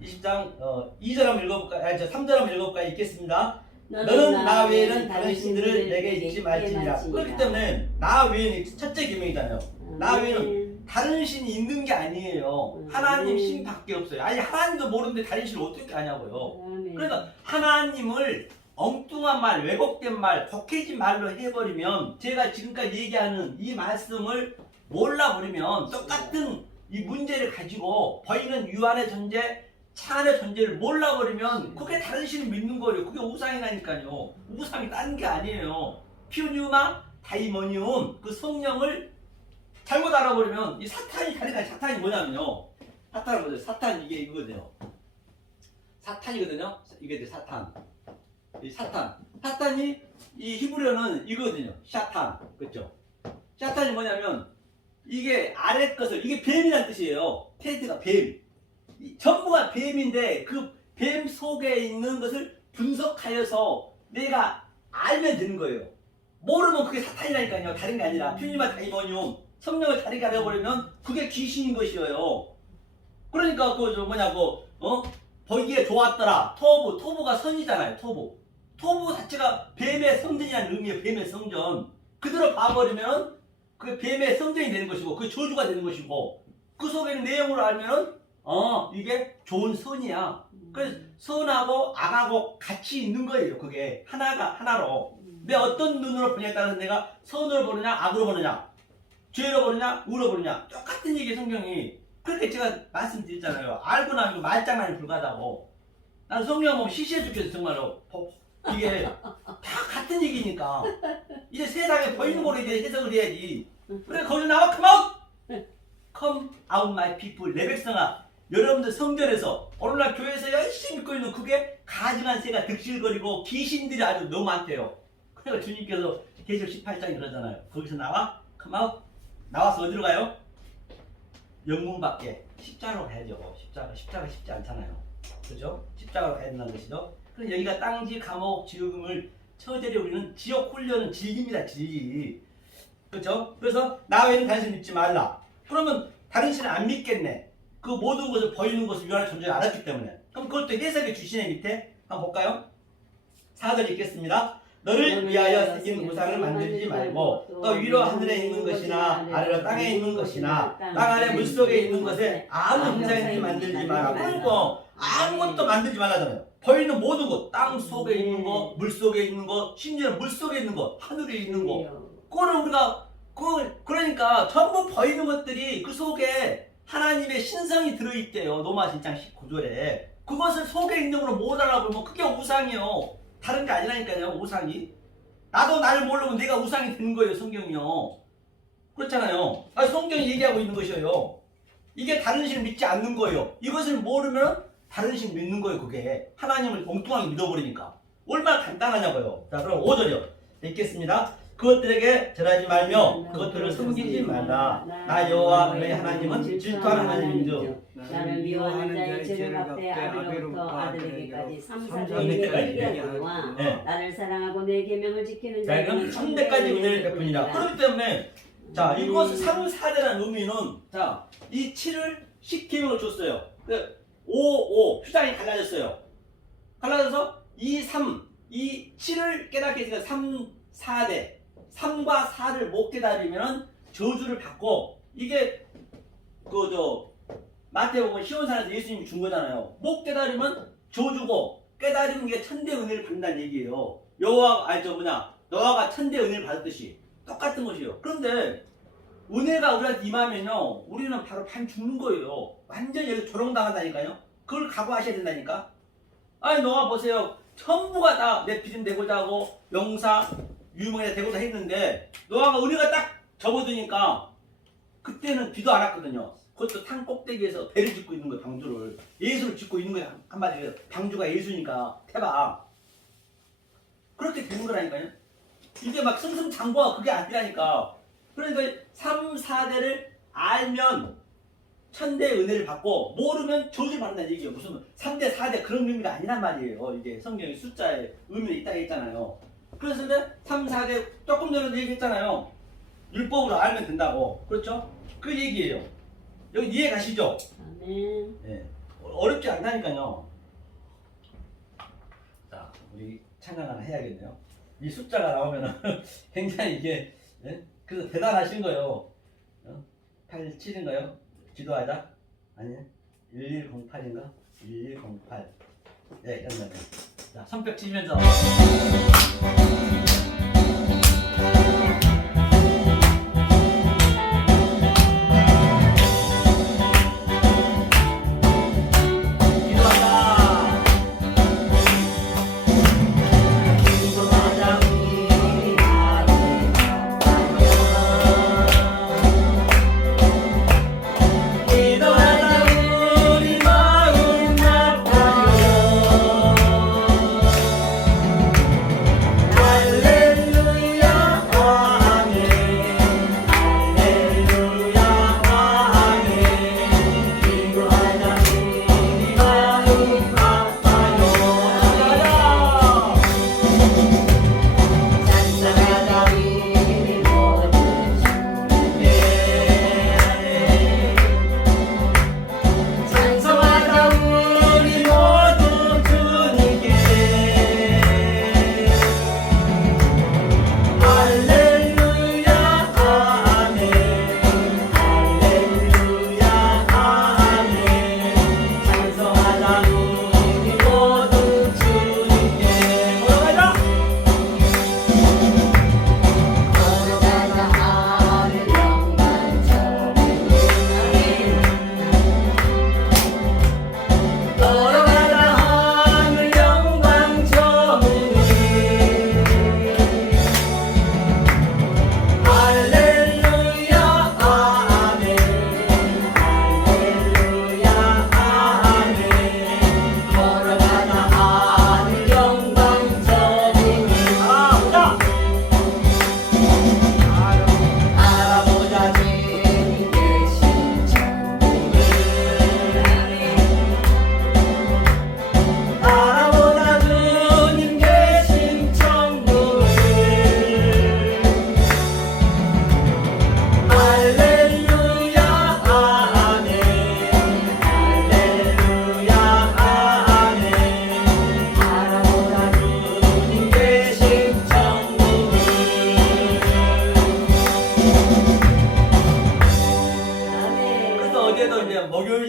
2절 한번 읽어볼까요? 3절 한번 읽어볼까요? 읽겠습니다. 너는 나 외에는 다른 신들을 내게 잊지 말지니라. 그렇기 때문에 나 외에는 첫째 계명이잖아요. 나 외에는 다른 신이 있는 게 아니에요. 하나님 신밖에 없어요. 아니 하나님도 모르는데 다른 신을 어떻게 아냐고요. 그러니까 하나님을 엉뚱한 말, 왜곡된 말, 독해진 말로 해버리면 제가 지금까지 얘기하는 이 말씀을 몰라버리면 똑같은 이 문제를 가지고 보이는 유한의 존재, 차안의 존재를 몰라버리면 그게 다른 신을 믿는 거예요. 그게 우상이라니까요. 우상이 다른 게 아니에요. 피우뉴마 다이모니움, 그 성령을 잘못 알아버리면 이 사탄이 다른 게 아니라 사탄이 뭐냐면요. 사탄은 뭐죠? 사탄 이게 이거거든요. 사탄이거든요. 이게 이제 사탄. 이 사탄. 사탄이 이 히브리어는 이거거든요. 샤탄. 그렇죠? 샤탄이 뭐냐면 이게 아래 것을 이게 뱀이라는 뜻이에요. 테드가 뱀. 전부가 뱀인데 그 뱀 속에 있는 것을 분석하여서 내가 알면 되는 거예요. 모르면 그게 사탄이라니까요. 다른 게 아니라 퓨니마 다이모니움 성령을 다르게 알아버리면 그게 귀신인 것이에요. 그러니까 그 뭐냐고 보기에 좋았더라. 토부가 선이잖아요. 토부 자체가 뱀의 성전이라는 의미예요. 뱀의 성전. 그대로 봐버리면 그 뱀의 성전이 되는 것이고 그 저주가 되는 것이고 그 속에 있는 내용을 알면은 이게 좋은 선이야. 그래서 선하고 악하고 같이 있는 거예요. 그게 하나로. 내 어떤 눈으로 보냐에 따라서 내가 선으로 보느냐 악으로 보느냐 죄로 보느냐 의로 보느냐 똑같은 얘기 성경이. 그렇게 제가 말씀드렸잖아요. 알고 나면 말장난이 불가하다고. 나는 성경 보면 시시해 죽겠어 정말로. 이게 다 같은 얘기니까 이제 세상에 보이는 거에 대해 해석을 해야지. 그래 거기 나와 come out my people. 내 백성아, 여러분들 성전에서 오늘날 교회에서 열심히 믿고 있는 그게 가증한 새가 득실거리고 귀신들이 아주 너무 많대요. 그래서 주님께서 계시록 18장에 그러잖아요. 거기서 나와 come out. 나와서 어디로 가요? 영문 밖에 십자가로 가야죠. 십자가 쉽지 않잖아요. 그죠? 십자가로 가야 된다는 것이죠. 그래서 여기가 땅지 감옥 지옥을 처제를 우리는 지옥 훈련은 진리입니다. 진리. 그렇죠? 그래서 나 외에는 다른 신 믿지 말라. 그러면 다른 신을 안 믿겠네. 그 모든 것을 보이는 것을 유한의 존재를 알았기 때문에. 그럼 그것도 해석해 주시네. 밑에 한번 볼까요? 4절 읽겠습니다. 너를 위하여 새긴 우상을 만들지 말고 또 위로 하늘에 있는 것이나 아래로 땅에 있는 것이나 땅 아래 물속에 있는 것에 아무 형상이든지 만들지 마라. 그러니까 아무것도 만들지 말라잖아요. 보이는 모든 것, 땅 속에 있는 거, 물 속에 있는 거, 심지어 물 속에 있는 거, 하늘에 있는 거, 그거를 우리가 그러니까 전부 보이는 것들이 그 속에 하나님의 신성이 들어있대요. 로마 1장 19절에. 그것을 속에 있는 걸로 못 알아보면 그게 우상이요. 다른 게 아니라니까요. 우상이. 나도 나를 모르면 내가 우상이 되는 거예요. 성경이요. 그렇잖아요. 성경이 얘기하고 있는 것이에요. 이게 다른 신을 믿지 않는 거예요. 이것을 모르면 다른 신 믿는 거예요. 그게 하나님을 엉뚱하게 믿어버리니까. 얼마나 간단하냐고요. 자, 그럼 5절이요. 읽겠습니다. 그것들에게 절하지 말며 그것들을 섬기지 말라. 나 여호와 너희 하나님은 질투하는 하나님인즉 나를 미워하는 자의 죄를 갚되 아들로부터 아들에게까지 3, 4대에게 하노라. 나를 사랑하고 내 계명을 지키는 자는 3대까지 은혜를 베푸니라. 그렇기 때문에 자, 이것을 3, 4대라는 의미는 자, 이 7을 10계명을 줬어요. 5, 표장이 갈라졌어요. 갈라져서 2, 3, 이 7을 깨닫게 해서 3, 4대 3과 4를 못 깨달으면 저주를 받고 이게 마태복음 보면 시온산에서 예수님이 준 거잖아요. 못 깨달으면 저주고 깨달으면 게 천대 은혜를 받는다는 얘기예요. 노아가 천대 은혜를 받았듯이 똑같은 것이에요. 그런데 은혜가 우리한테 임하면요 우리는 바로 반 죽는 거예요. 완전히 여기 조롱당한다니까요. 그걸 각오하셔야 된다니까. 아니 노아 보세요. 전부가 다 내 비름 되고자 하고 용사 유명해 되고자 했는데 노아가 은혜가 딱 접어드니까 그때는 비도 안 왔거든요. 그것도 산 꼭대기에서 배를 짓고 있는 거예요. 방주를 예수를 짓고 있는 거예요. 한마디로 방주가 예수니까 태박 그렇게 되는 거라니까요. 이게 막 승승장구가 그게 아니라니까. 그러니까 3, 4대를 알면 천대의 은혜를 받고 모르면 저주를 받는다는 얘기예요. 무슨 3대, 4대 그런 의미가 아니란 말이에요. 이게 성경의 숫자에 의미가 있다고 했잖아요. 그래서 3, 4대 조금 전에도 얘기했잖아요. 율법으로 알면 된다고. 그렇죠? 그 얘기예요. 여기 이해 가시죠? 아멘. 네. 어렵지 않다니까요. 자, 우리 찬양 하나 해야겠네요. 이 숫자가 나오면은 굉장히 이게 그래서 대단하신 거예요. 87인가요? 기도하자? 아니 1108인가? 1108. 네, 이런 거. 자, 손뼉 치면서.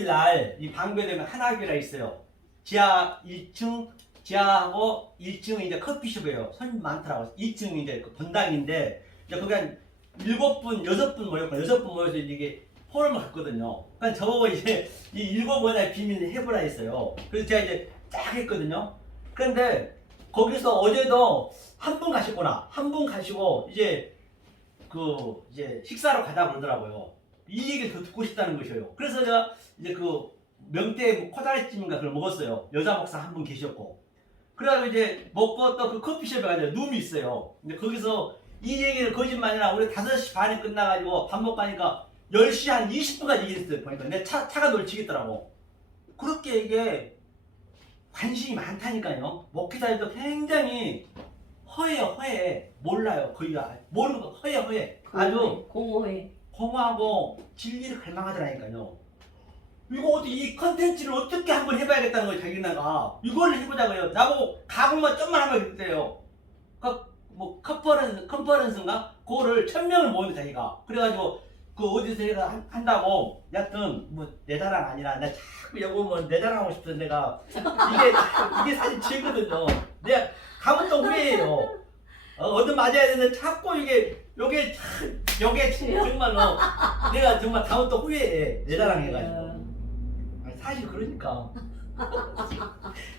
일요일 날 이 방배동에 하나교회가 있어요. 지하 1층, 지하하고 1층은 이제 커피숍이에요. 손님 많더라고요. 2층이 이제 그 본당인데, 이제 거기 한 7분, 6분 모였고, 6분 모여서 이게 포럼을 갔거든요. 그러니까 저보고 이제 이 7번의 비밀을 해보라 했어요. 그래서 제가 이제 쫙 했거든요. 그런데 거기서 어제도 한 분 가셨구나. 한 분 가시고, 이제 이제 식사로 가자 그러더라고요. 이 얘기를 더 듣고 싶다는 것이에요. 그래서 제가 이제 명태 코다리찜인가 그걸 먹었어요. 여자 목사 한 분 계셨고. 그래가지고 이제 먹고 또 그 커피숍에 가서 룸이 있어요. 근데 거기서 이 얘기를 거짓말이나 우리 5시 반에 끝나가지고 밥 먹고 가니까 10시 한 20분까지 얘기했어요. 보니까 내 차가 놀치겠더라고. 그렇게 이게 관심이 많다니까요. 목회자들도 굉장히 허해요, 허해. 몰라요. 거의 모르는 거 허해, 허해. 아주 공허해. 공허하고 진리를 갈망하더라니까요. 이거 어떻게 이 컨텐츠를 어떻게 한번 해봐야겠다는 거예요. 자기네가 이걸 해보자고요. 나보고 가공만 좀만 하면 그랬대요. 뭐 컨퍼런스인가 그거를 1000명을 모은다 자기가. 그래가지고 그 어디서 내가 한다고. 여하튼 뭐 내 자랑 아니라 나 자꾸 여보 뭐 내 자랑하고 싶은 내가 이게 사실 죄거든요. 내가 가면 또 후회해요. 어디 맞아야 되는데 자꾸 이게 정말로 내가 정말 다음 또 후회해. 내 자랑해가지고. 아니, 사실 그러니까.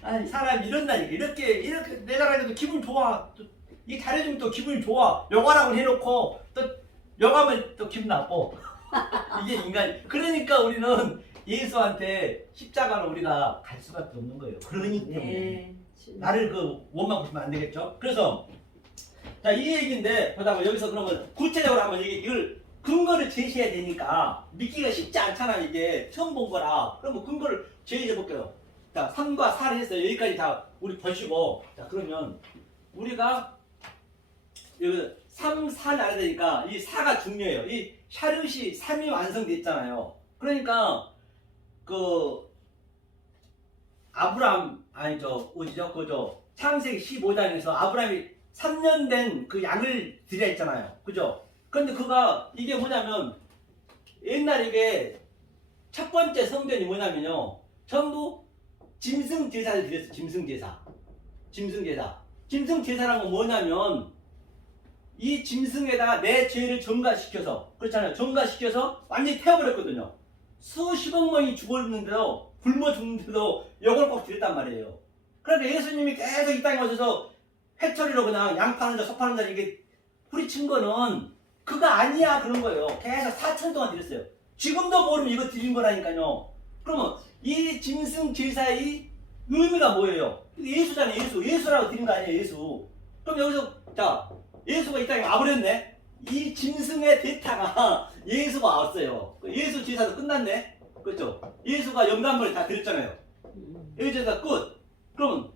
아니 사람이 이런다니까. 이렇게 내 자랑해도 기분 좋아. 또, 이게 잘해주면 또 기분이 좋아. 여가라고 해놓고 또 여가면 또 기분 나빠. 이게 인간. 그러니까 우리는 예수한테 십자가로 우리가 갈 수밖에 없는 거예요. 그러니 때문에. 네. 나를 원망 보시면 안 되겠죠? 그래서 자, 이 얘기인데 보다가 여기서 그러면 구체적으로 한번 이걸 근거를 제시해야 되니까 믿기가 쉽지 않잖아. 이게 처음 본 거라. 그러면 근거를 제시해 볼게요. 자, 3과 4를 했어요. 여기까지 다 우리 보시고. 자, 그러면 우리가 여기 3, 4 나눠야 되니까 이 4가 중요해요. 이 샤르시 3이 완성됐잖아요. 그러니까 아브람 어디죠? 창세기 15장에서 아브람이 3년 된 그 양을 드려 했잖아요. 그죠? 그런데 이게 뭐냐면 옛날 이게 첫 번째 성전이 뭐냐면요. 전부 짐승 제사를 드렸어요. 짐승 제사. 짐승 제사란 건 뭐냐면 이 짐승에다 내 죄를 전가시켜서, 그렇잖아요. 전가시켜서 완전히 태워버렸거든요. 수십억 명이 죽었는데도 굶어 죽는데도 이걸 꼭 드렸단 말이에요. 그런데 예수님이 계속 이 땅에 오셔서 회초리로 그냥 양 파는 자, 소 파는 자 이게 후리친 거는 그거 아니야 그런 거예요. 계속 4천 동안 드렸어요. 지금도 모르면 이거 드린 거라니까요. 그러면 이 짐승 제사의 의미가 뭐예요? 예수잖아요. 예수라고 드린 거 아니에요. 예수. 그럼 여기서 자, 예수가 이 땅에 와버렸네. 이 짐승의 대타가 예수가 왔어요. 예수 제사도 끝났네. 그렇죠? 예수가 영감을 다 드렸잖아요. 예수 제사 끝. 그러면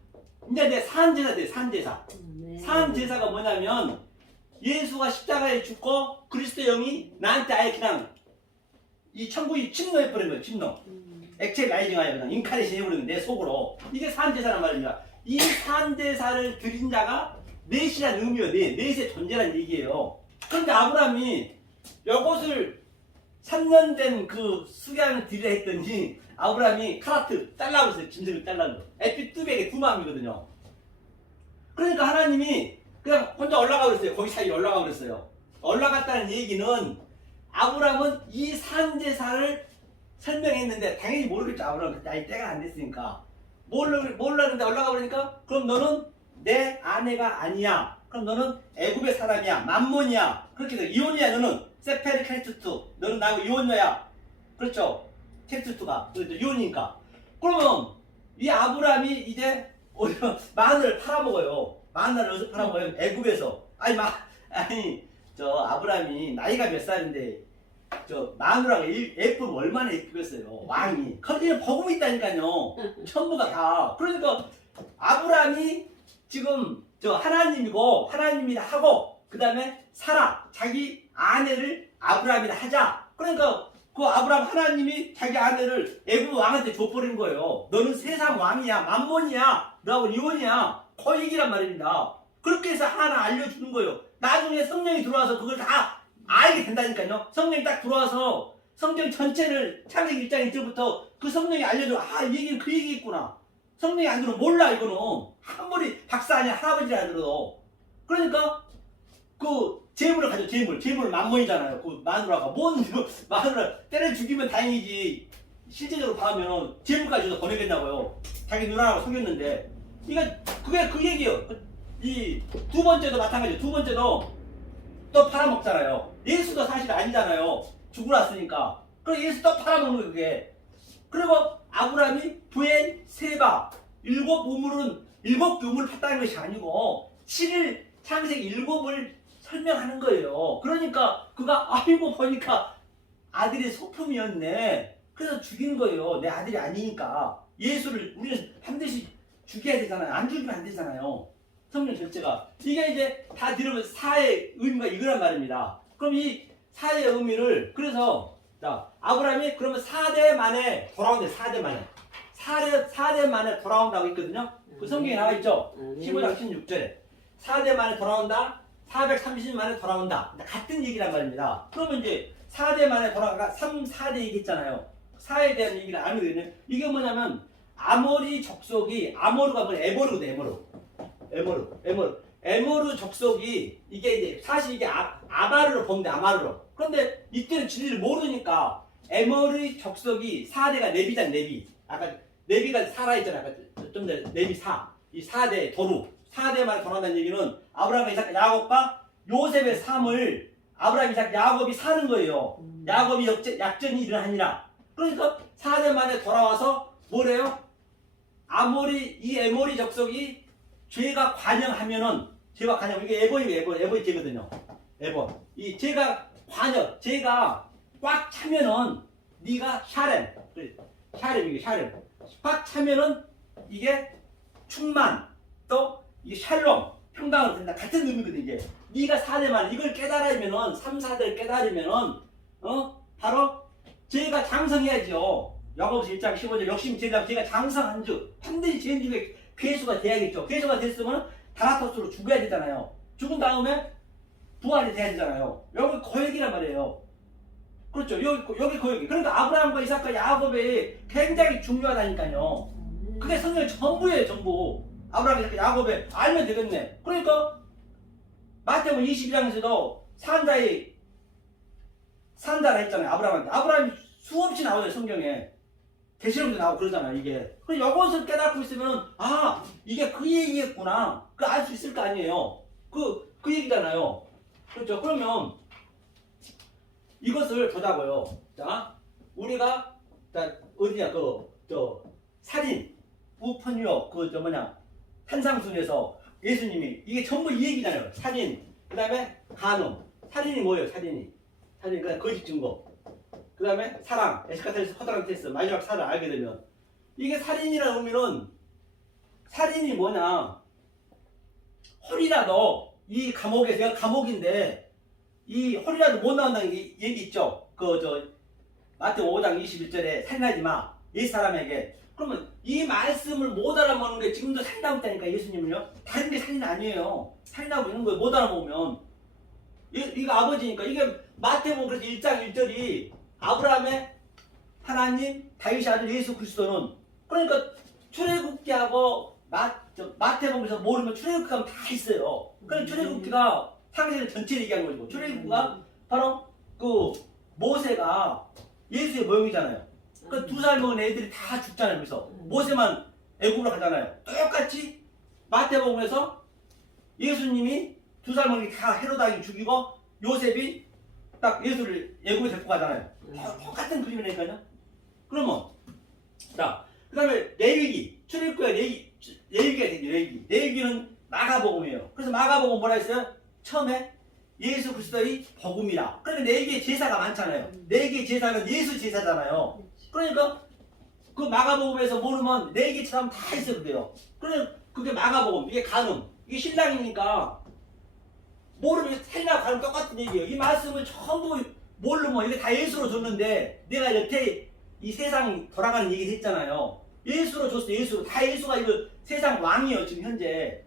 이제 내 산제사 돼. 산제사. 네. 산제사가 뭐냐면 예수가 십자가에 죽고 그리스도 영이 나한테 아예 그냥 이 천국이 침노해버린 거예요. 침노. 액체 라이징하여 그냥 인카레이션 해버리는 내 속으로. 이게 산제사란 말입니다. 이 산제사를 드린 자가 넷이라는 의미예요. 넷의 존재라는 얘기예요. 그런데 아브라함이 이것을 3년 된 그 수량을 드리려 했더니 아브라함이 카라트 잘라고 했어요. 짐승을 잘라는 거. 에피 뚜백에 9마음이거든요. 그러니까 하나님이 그냥 혼자 올라가 그랬어요. 거기 사이에 올라가 그랬어요. 올라갔다는 얘기는 아브라함은 이 산제사를 설명했는데 당연히 모르겠죠. 아브라함은 그때 아직 때가 안 됐으니까. 몰랐는데 올라가 버리니까 그럼 너는 내 아내가 아니야. 그럼 너는 애굽의 사람이야. 만몬이야. 그렇게 해서 이혼이야. 너는 세페르 켈투투. 너는 나하고 이혼녀야. 그렇죠? 켈투투가 그렇죠. 이혼이니까. 그러면 이 아브라함이 이제 마늘을 팔아먹어요. 마늘을 어디서 팔아먹어요? 애굽에서. 저 아브라함이 나이가 몇 살인데 저 마누라가 예쁘면 얼마나 예쁘겠어요. 왕이. 거기는 복음이 있다니까요. 전부가 다. 그러니까 아브라함이 지금 저 하나님이고 하나님이라 하고 그 다음에 사라 자기 아내를 아브라함이라 하자. 그러니까 그 아브라함 하나님이 자기 아내를 애굽 왕한테 줘버린 거예요. 너는 세상 왕이야. 만몬이야. 너하고 이혼이야. 그 얘기란 말입니다. 그렇게 해서 하나 알려주는 거예요. 나중에 성령이 들어와서 그걸 다 알게 된다니까요. 성령이 딱 들어와서 성경 전체를 창세기 1장 1절부터 그 성령이 알려줘. 아, 이 얘기는 그 얘기겠구나. 성령이 안 들어 몰라 이거는. 아무리 박사 아니야 할아버지라 들어도. 그러니까 그 재물을 가져. 재물 만mon이잖아요. 그 마누라가 뭔 마누라 때려 죽이면 다행이지. 실제적으로 봐면 재물까지 줘서 보내겠냐고요. 자기 누나라고 속였는데. 그러니까 그게 그 얘기예요. 이 두 번째도 마찬가지예요. 두 번째도 또 팔아먹잖아요. 예수도 사실 아니잖아요. 죽으러 왔으니까. 그럼 예수 또 팔아먹는 거예요, 그게. 그리고 아브라함이 부엔 세바 일곱 유물을 팠다는 것이 아니고 7일 창세기 7을 설명하는 거예요. 그러니까 그가 아이고 보니까 아들이 소품이었네. 그래서 죽인 거예요. 내 아들이 아니니까. 예수를 우리는 반드시 죽여야 되잖아요. 안 죽이면 안 되잖아요. 성령 전체가. 이게 이제 다 들으면 사의 의미가 이거란 말입니다. 그럼 이 사의 의미를 그래서 자 아브라함이 그러면 4대 만에 돌아온대. 4대 만에 4대 만에 돌아온다고 했거든요. 그 성경에 나와 있죠. 15장 16절에 4대 만에 돌아온다. 430년 만에 돌아온다. 같은 얘기란 말입니다. 그러면 이제 4대 만에 돌아가 4대 얘기했잖아요. 4에 대한 얘기를 알면 되거든요. 이게 뭐냐면 아모리 족속이 아모르가 뭐냐 에모르거든. 에모르 족속이 이게 이제 사실 이게 아마르로 보면 돼. 아마르로. 그런데 이때는 진리를 모르니까 에모르 족속이 4대가 네비잖아. 네비. 아까 네비가 살아있잖아. 아까 좀 전에 네비 4. 이 4대 도루. 4대만 돌아간다는 얘기는 아브라함, 이삭, 야곱과 요셉의 삶을 아브라함, 이삭, 야곱이 사는 거예요. 야곱이 약전이 일어나니라. 그러니까 4대 만에 돌아와서 뭐래요? 이 에모리 족속이 죄가 관영하면은 죄가 관영 이게 에본이 죄거든요. 에본 이 죄가 꽉 차면은 네가 샤렘 이게 샤렘 꽉 차면은 이게 충만 또 이게 샬롬 평강을 된다. 같은 의미거든. 이게 네가 4대만 이걸 깨달으면은 3, 4대를 깨달으면은 바로 죄가 장성해야죠. 야고보서 1장 15절 역심 죄가 장성한 즉 반드시 죄인 중에 괴수가 돼야겠죠. 괴수가 됐으면 다나토스로 죽어야 되잖아요. 죽은 다음에 부활이 돼야 되잖아요. 여기 거액이란 말이에요. 그렇죠. 여기 거액이. 그러니까 아브라함과 이삭과 야곱이 굉장히 중요하다니까요. 그게 성경의 전부예요. 전부. 아브라함, 이삭과 야곱에 알면 되겠네. 그러니까 마태복음 22장에서도 산자라 했잖아요. 아브라함한테. 아브라함이 수없이 나오죠. 성경에. 계시록도 나오고 그러잖아요. 이게. 그럼 이것을 깨닫고 있으면 이게 그 얘기겠구나. 그 알 수 있을 거 아니에요. 그 얘기잖아요. 그렇죠. 그러면 이것을 보자고요. 자, 우리가 어디냐 살인, 우펀유업 산상순에서 예수님이 이게 전부 이 얘기잖아요. 살인, 그 다음에 간음. 살인이 뭐예요? 살인이 그다음에 거짓 증거. 그 다음에 사랑, 에스카테르스, 허드란테스, 마지막 사를 알게 되면 이게 살인이라는 의미는 살인이 뭐냐 홀이라도 이 감옥에 제가 감옥인데 이 홀이라도 못 나온다는 얘기 있죠. 마태복음 5장 21절에 살인하지 마. 옛사람에게. 그러면 이 말씀을 못 알아먹는 게 지금도 살인하고 있다니까. 예수님은요. 다른 게 살인 아니에요. 살인하고 있는 거예요. 못 알아먹으면. 이거 아버지니까. 이게 마태복음 그래서 1장 1절이 아브라함의 하나님 다윗의 아들 예수 그리스도는 그러니까 출애굽기하고 마태복음에서 모르면 출애굽기가 다 있어요. 그러니까 출애굽기가 창세기 전체를 얘기하는 거죠. 출애굽기가 바로 그 모세가 예수의 모형이잖아요. 그 2살 먹은 애들이 다 죽잖아요. 그래서 모세만 애굽으로 가잖아요. 똑같이 마태복음에서 예수님이 2살 먹은 게 다 헤로다기 죽이고 요셉이 딱 예수를 애굽에 데리고 가잖아요. 똑같은 그림이니까요. 그러면 그 다음에 레위기 출애굽기가 레위기가 되죠. 레위기는 마가복음이에요. 그래서 마가복음 뭐라 했어요? 처음에 예수 그리스도의 복음이라. 그러니까 네 개의 제사가 많잖아요. 네 개의 제사는 예수 제사잖아요. 그러니까 그 마가복음에서 모르면 네 개 제사는 다 있어도 돼요. 그러니까 그게 마가복음, 이게 간음, 이게 신랑이니까 모르면 살인하고 간음 똑같은 얘기예요. 이 말씀을 전부 모르면 이게 다 예수로 줬는데 내가 여태 이 세상 돌아가는 얘기를 했잖아요. 예수로 줬어. 예수로. 다 예수가 이거 세상 왕이에요. 지금 현재.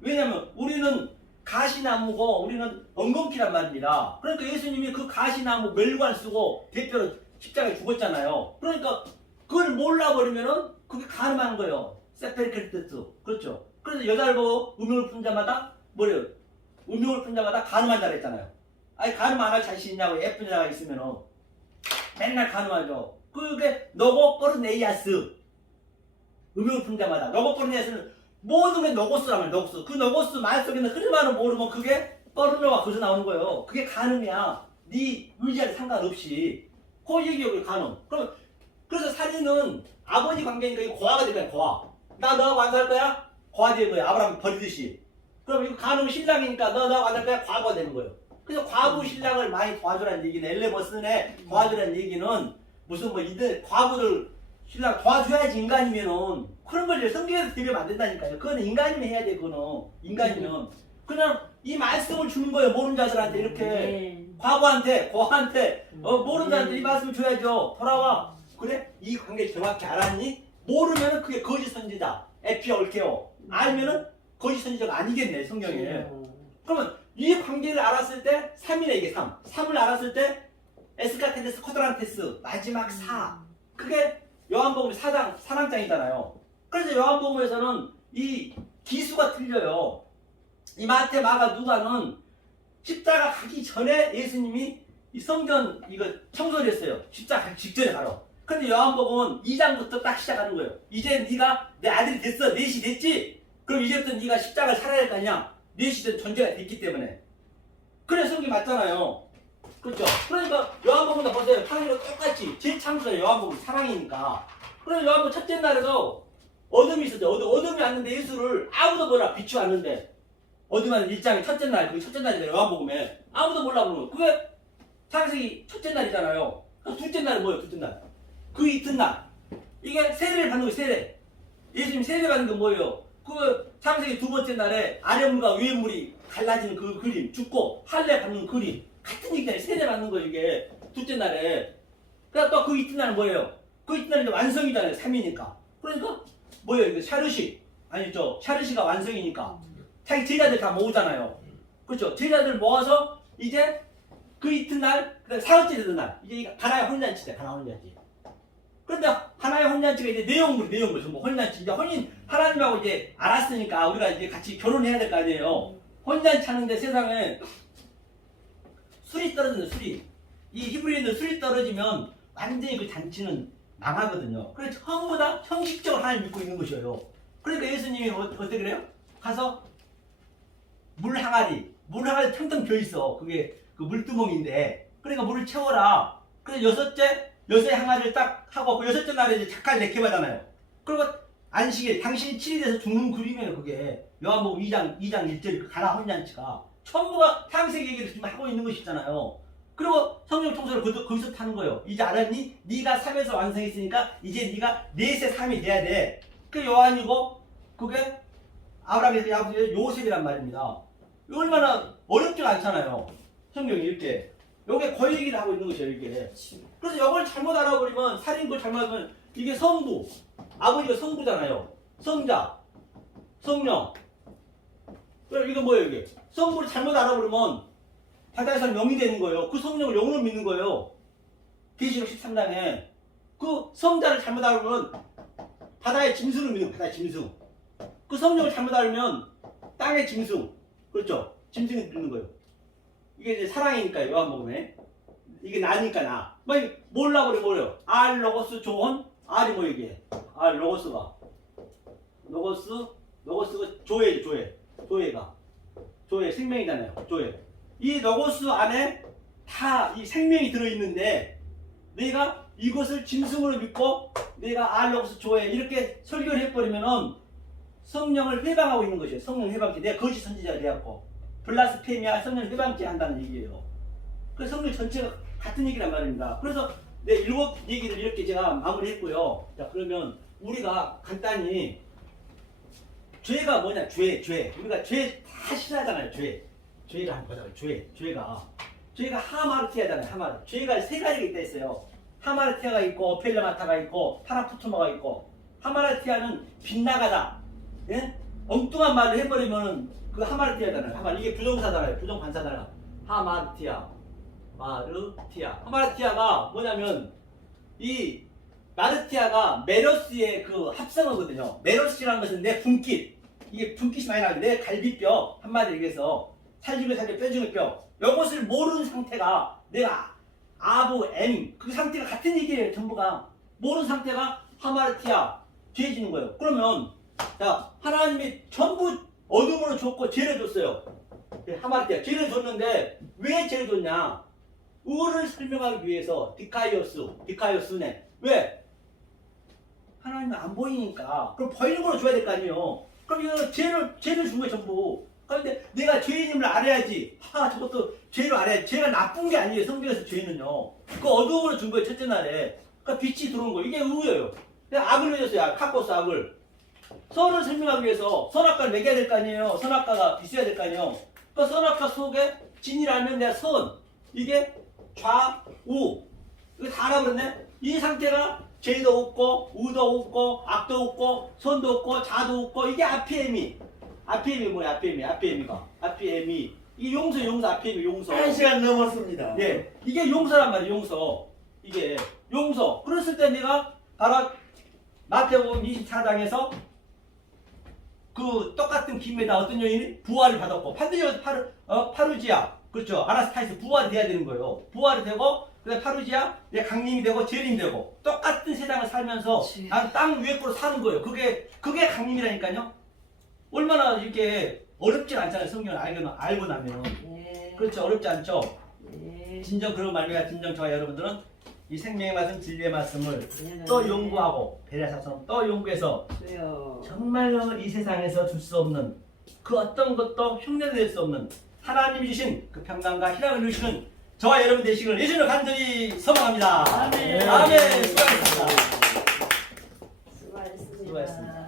왜냐면 우리는 가시나무고 우리는 엉겅퀴란 말입니다. 그러니까 예수님이 그 가시나무 멸관 쓰고 대표로 십자가에 죽었잖아요. 그러니까 그걸 몰라버리면은 그게 가늠한 거예요. 세페르케르테스. 그렇죠. 그래서 여자를 보고 음흉을 푼 자마다 뭐래요? 음흉을 푼 자마다 가늠한다 그랬잖아요. 아니 가늠 안 할 자신 있냐고. 예쁜 여자가 있으면은 맨날 가늠하죠. 그게 노고포르네이아스. 음흉을 푼 자마다. 노고포르네이아스는 모든 게 노고스라면 노고스. 그 노고스 말 속에 있는 흐름만을 모르면 그게 뻐르노가 거기서 나오는 거예요. 그게 가늠이야. 네 의지와는 상관없이. 그 얘기가 가늠. 그럼 그래서 살인은 아버지 관계니까 이거 고아가 되는 거야. 고아. 나 너하고 안 살 거야? 고아 되는 거야. 아브라함 버리듯이. 그럼 이거 가늠 신랑이니까 너하고 안 살 거야? 과부가 되는 거예요. 그래서 과부 신랑을 많이 도와주라는 얘기는 엘레버슨의 도와주라는 얘기는 무슨 뭐 이들 과부들 신랑 도와줘야지 인간이면은 그런 걸 성경에서 대비하면 안 된다니까요. 그거는 인간이면 해야 돼. 그거는 인간이면 그냥 이 말씀을 주는 거예요. 모르는 자들한테 이렇게 네. 과부한테 고아한테 모르는 자한테 이 말씀을 줘야죠. 돌아와. 그래? 이 관계 정확히 알았니? 모르면은 그게 거짓 선지자. 에피아 올케오. 알면은 거짓 선지자가 아니겠네 성경에. 그러면 이 관계를 알았을 때 3이네 이게 3. 3을 알았을 때 에스카테데스 코드란테스 마지막 4. 그게 요한복음 4장 4장이잖아요. 그래서 요한복음에서는 이 기수가 틀려요. 이 마태 마가 누가는 십자가 가기 전에 예수님이 이 성전 이거 청소를 했어요. 십자가 가기 직전에 바로. 근데 요한복음은 2장부터 딱 시작하는 거예요. 이제 네가 내 아들이 됐어. 넷이 됐지? 그럼 이제부터 네가 십자가를 살아야 될 거 아니야? 넷이 된 존재가 됐기 때문에. 그래 성경이 맞잖아요. 그렇죠? 그러니까 요한복음도 보세요. 사랑이랑 똑같이 제일 창조자 요한복음 사랑이니까. 그래서 요한복음 첫째 날에도 어둠이 있었죠. 어둠이 왔는데 예수를 아무도 몰라. 빛이 왔는데 어둠하는 1장의 첫째 날, 그게 첫째 날이잖아요. 요한복음에 아무도 몰라 그러는 거. 그게 창세기 첫째 날이잖아요. 둘째 날은 뭐예요? 둘째 날. 그 이튿날 이게 세례를 받는 거예요. 세례. 예수님 세례 받는 건 뭐예요? 그 창세기 두 번째 날에 아래물과 위에 물이 갈라지는 그 그림, 죽고 할례 받는 그림 같은 얘기잖아요. 세례 받는 거 이게 둘째 날에. 그러니까 또 그 이튿날은 뭐예요? 그 이튿날이 완성이잖아요. 3이니까. 그러니까 뭐예요? 이거 샤르시 아니죠? 샤르시가 완성이니까 자기 제자들 다 모으잖아요. 그렇죠? 제자들 모아서 이제 그 이튿날, 그다음 사흘째 되는 날 이제 가나의 혼잔치다. 가나 혼잔치. 그런데 하나의 혼잔치가 이제 내용물 전부 혼잔치. 이제 혼인 하나님하고 이제 알았으니까 우리가 이제 같이 결혼해야 될 거 아니에요. 혼잔치 하는데 세상에 술이 떨어지는 술이 이 히브리인들 술이 떨어지면 완전히 그 잔치는 망하거든요. 그래서 전부 다 형식적으로 하나님 믿고 있는 것이에요. 그러니까 예수님이 어떻게 그래요? 가서 물 항아리 텅텅 비어 있어. 그게 그 물두멍인데 그러니까 물을 채워라. 그래서 여섯째 항아리를 딱 하고 그 여섯째 날에 이제 작갈 내케바잖아요. 그리고 안식일 당신이 7이 돼서 죽는 그림이에요. 그게 요한복음 2장 1절 그 가나 혼잔치가 전부가 창세기 얘기를 지금 하고 있는 것이잖아요. 그리고 성령 청소를 거기서 타는 거예요. 이제 알았니? 네가 3에서 완성했으니까 이제 네가 넷의 3이 돼야 돼. 그 요한이고 그게 아브라함에서 야곱의 요셉이란 말입니다. 이거 얼마나 어렵지가 않잖아요. 성경이 이렇게 요게 그 얘기를 하고 있는 것이에요. 이게. 그래서 이걸 잘못 알아버리면 살인 걸 잘못 알아보면 이게 성부 아버지가 성부잖아요. 성자 성령. 그럼 이거 뭐예요 이게? 성부를 잘못 알아버리면 바다에서는 영이 되는 거예요. 그 성령을 영으로 믿는 거예요. 계시록 13장에 그 성자를 잘못 알면 바다의 짐승을 믿는 거예요. 바다의 짐승. 그 성령을 잘못 알면 땅의 짐승. 그렇죠? 짐승을 믿는 거예요. 이게 이제 사랑이니까요. 요한복음에 이게 나니까 나. 몰라버리면 뭐래요? 알 로고스 조언 알이 뭐 이게? 알 로고스가 조예가 조예 생명이잖아요. 조예. 이 로고스 안에 다 이 생명이 들어있는데 내가 이것을 짐승으로 믿고 내가 알 로고스 조예 이렇게 설교를 해버리면은 성령을 회방하고 있는 것이에요. 성령 회방죄. 내가 거짓 선지자가 되었고 블라스페미아 성령 회방죄 한다는 얘기예요. 그 성령 전체가 같은 얘기란 말입니다. 그래서 네, 7 얘기를 이렇게 제가 마무리했고요. 자 그러면 우리가 간단히 죄가 뭐냐? 죄. 우리가 죄 다 싫어하잖아요. 죄가 한번 보자고요. 죄가 하마르티아잖아요. 하마르. 죄가 3가지가 있다 했어요. 하마르티아가 있고 펠레마타가 있고 파라푸토마가 있고 하마르티아는 빗나가다. 예? 엉뚱한 말을 해버리면 그 하마르티아잖아요. 하마르. 이게 부정사잖아요. 부정관사잖아요. 하마르티아. 하마르티아가 뭐냐면 이 마르티아가 메로스의 그 합성어거든요. 메로스라는 것은 내 분깃. 이게 분깃이 많이 나는데 내 갈비뼈 한마디로 얘기해서 살중에 살게 뼈중에 뼈. 이것을 모르는 상태가 내가 아부 엠 그 상태가 같은 얘기예요. 전부가 모르는 상태가 하마르티아 죄지는 거예요. 그러면 자 하나님이 전부 어둠으로 줬고 죄를 줬어요. 하마르티아 죄를 줬는데 왜 죄를 줬냐? 의를 설명하기 위해서 디카이오스네. 왜? 하나님은 안 보이니까. 그럼 보이는 걸로 줘야 될 거 아니에요. 그럼 이거 죄를 준 거예요 전부. 그런데 내가 죄인임을 알아야지. 저것도 죄를 알아야지. 죄가 나쁜 게 아니에요. 성경에서 죄는요. 그 어두움으로 준 거예요 첫째 날에. 그러니까 빛이 들어온 거예요. 이게 의예요. 내가 악을 맺었어요. 카코스 악을. 선을 설명하기 위해서 선악과를 매겨야 될 거 아니에요. 선악과가 있어야 될 거 아니에요. 그 선악과 속에 진이라면 내가 선. 이게 좌우. 이거 다 알아버렸네. 이 상태가 죄도 없고 우도 없고 악도 없고 선도 없고 자도 없고 이게 아피에미. 아피에미 뭐야? 아피에미. 이게 용서 아피에미 용서. 1시간 넘었습니다. 예, 이게 용서란 말이에요. 용서. 이게 용서. 그랬을 때 내가 바로 마태복음 24장에서 그 똑같은 김에다 어떤 여인이 부활을 받았고 반드시 파루지아 그렇죠. 아나스타이스 부활이 돼야 되는 거예요. 부활이 되고 그다음 파루지아 강림이 되고 재림이 되고 똑같은 세상을 살면서 나는 땅 위에 거로 사는 거예요. 그게 강림이라니까요. 얼마나 이렇게 어렵진 않잖아요. 성경을 알고 나면. 네. 그렇죠. 어렵지 않죠. 네. 진정 그런 말미암아 진정 저와 여러분들은 이 생명의 말씀 진리의 말씀을 네. 또 연구하고 베레사처럼 또 연구해서 주여. 정말로 이 세상에서 줄 수 없는 그 어떤 것도 흉내낼 수 없는 하나님이 주신 그 평강과 희락을 누리시는 저와 여러분 되시기를 예수님을 간절히 소망합니다. 아멘. 아멘. 수고하셨습니다. 수고하셨습니다. 수고하셨습니다.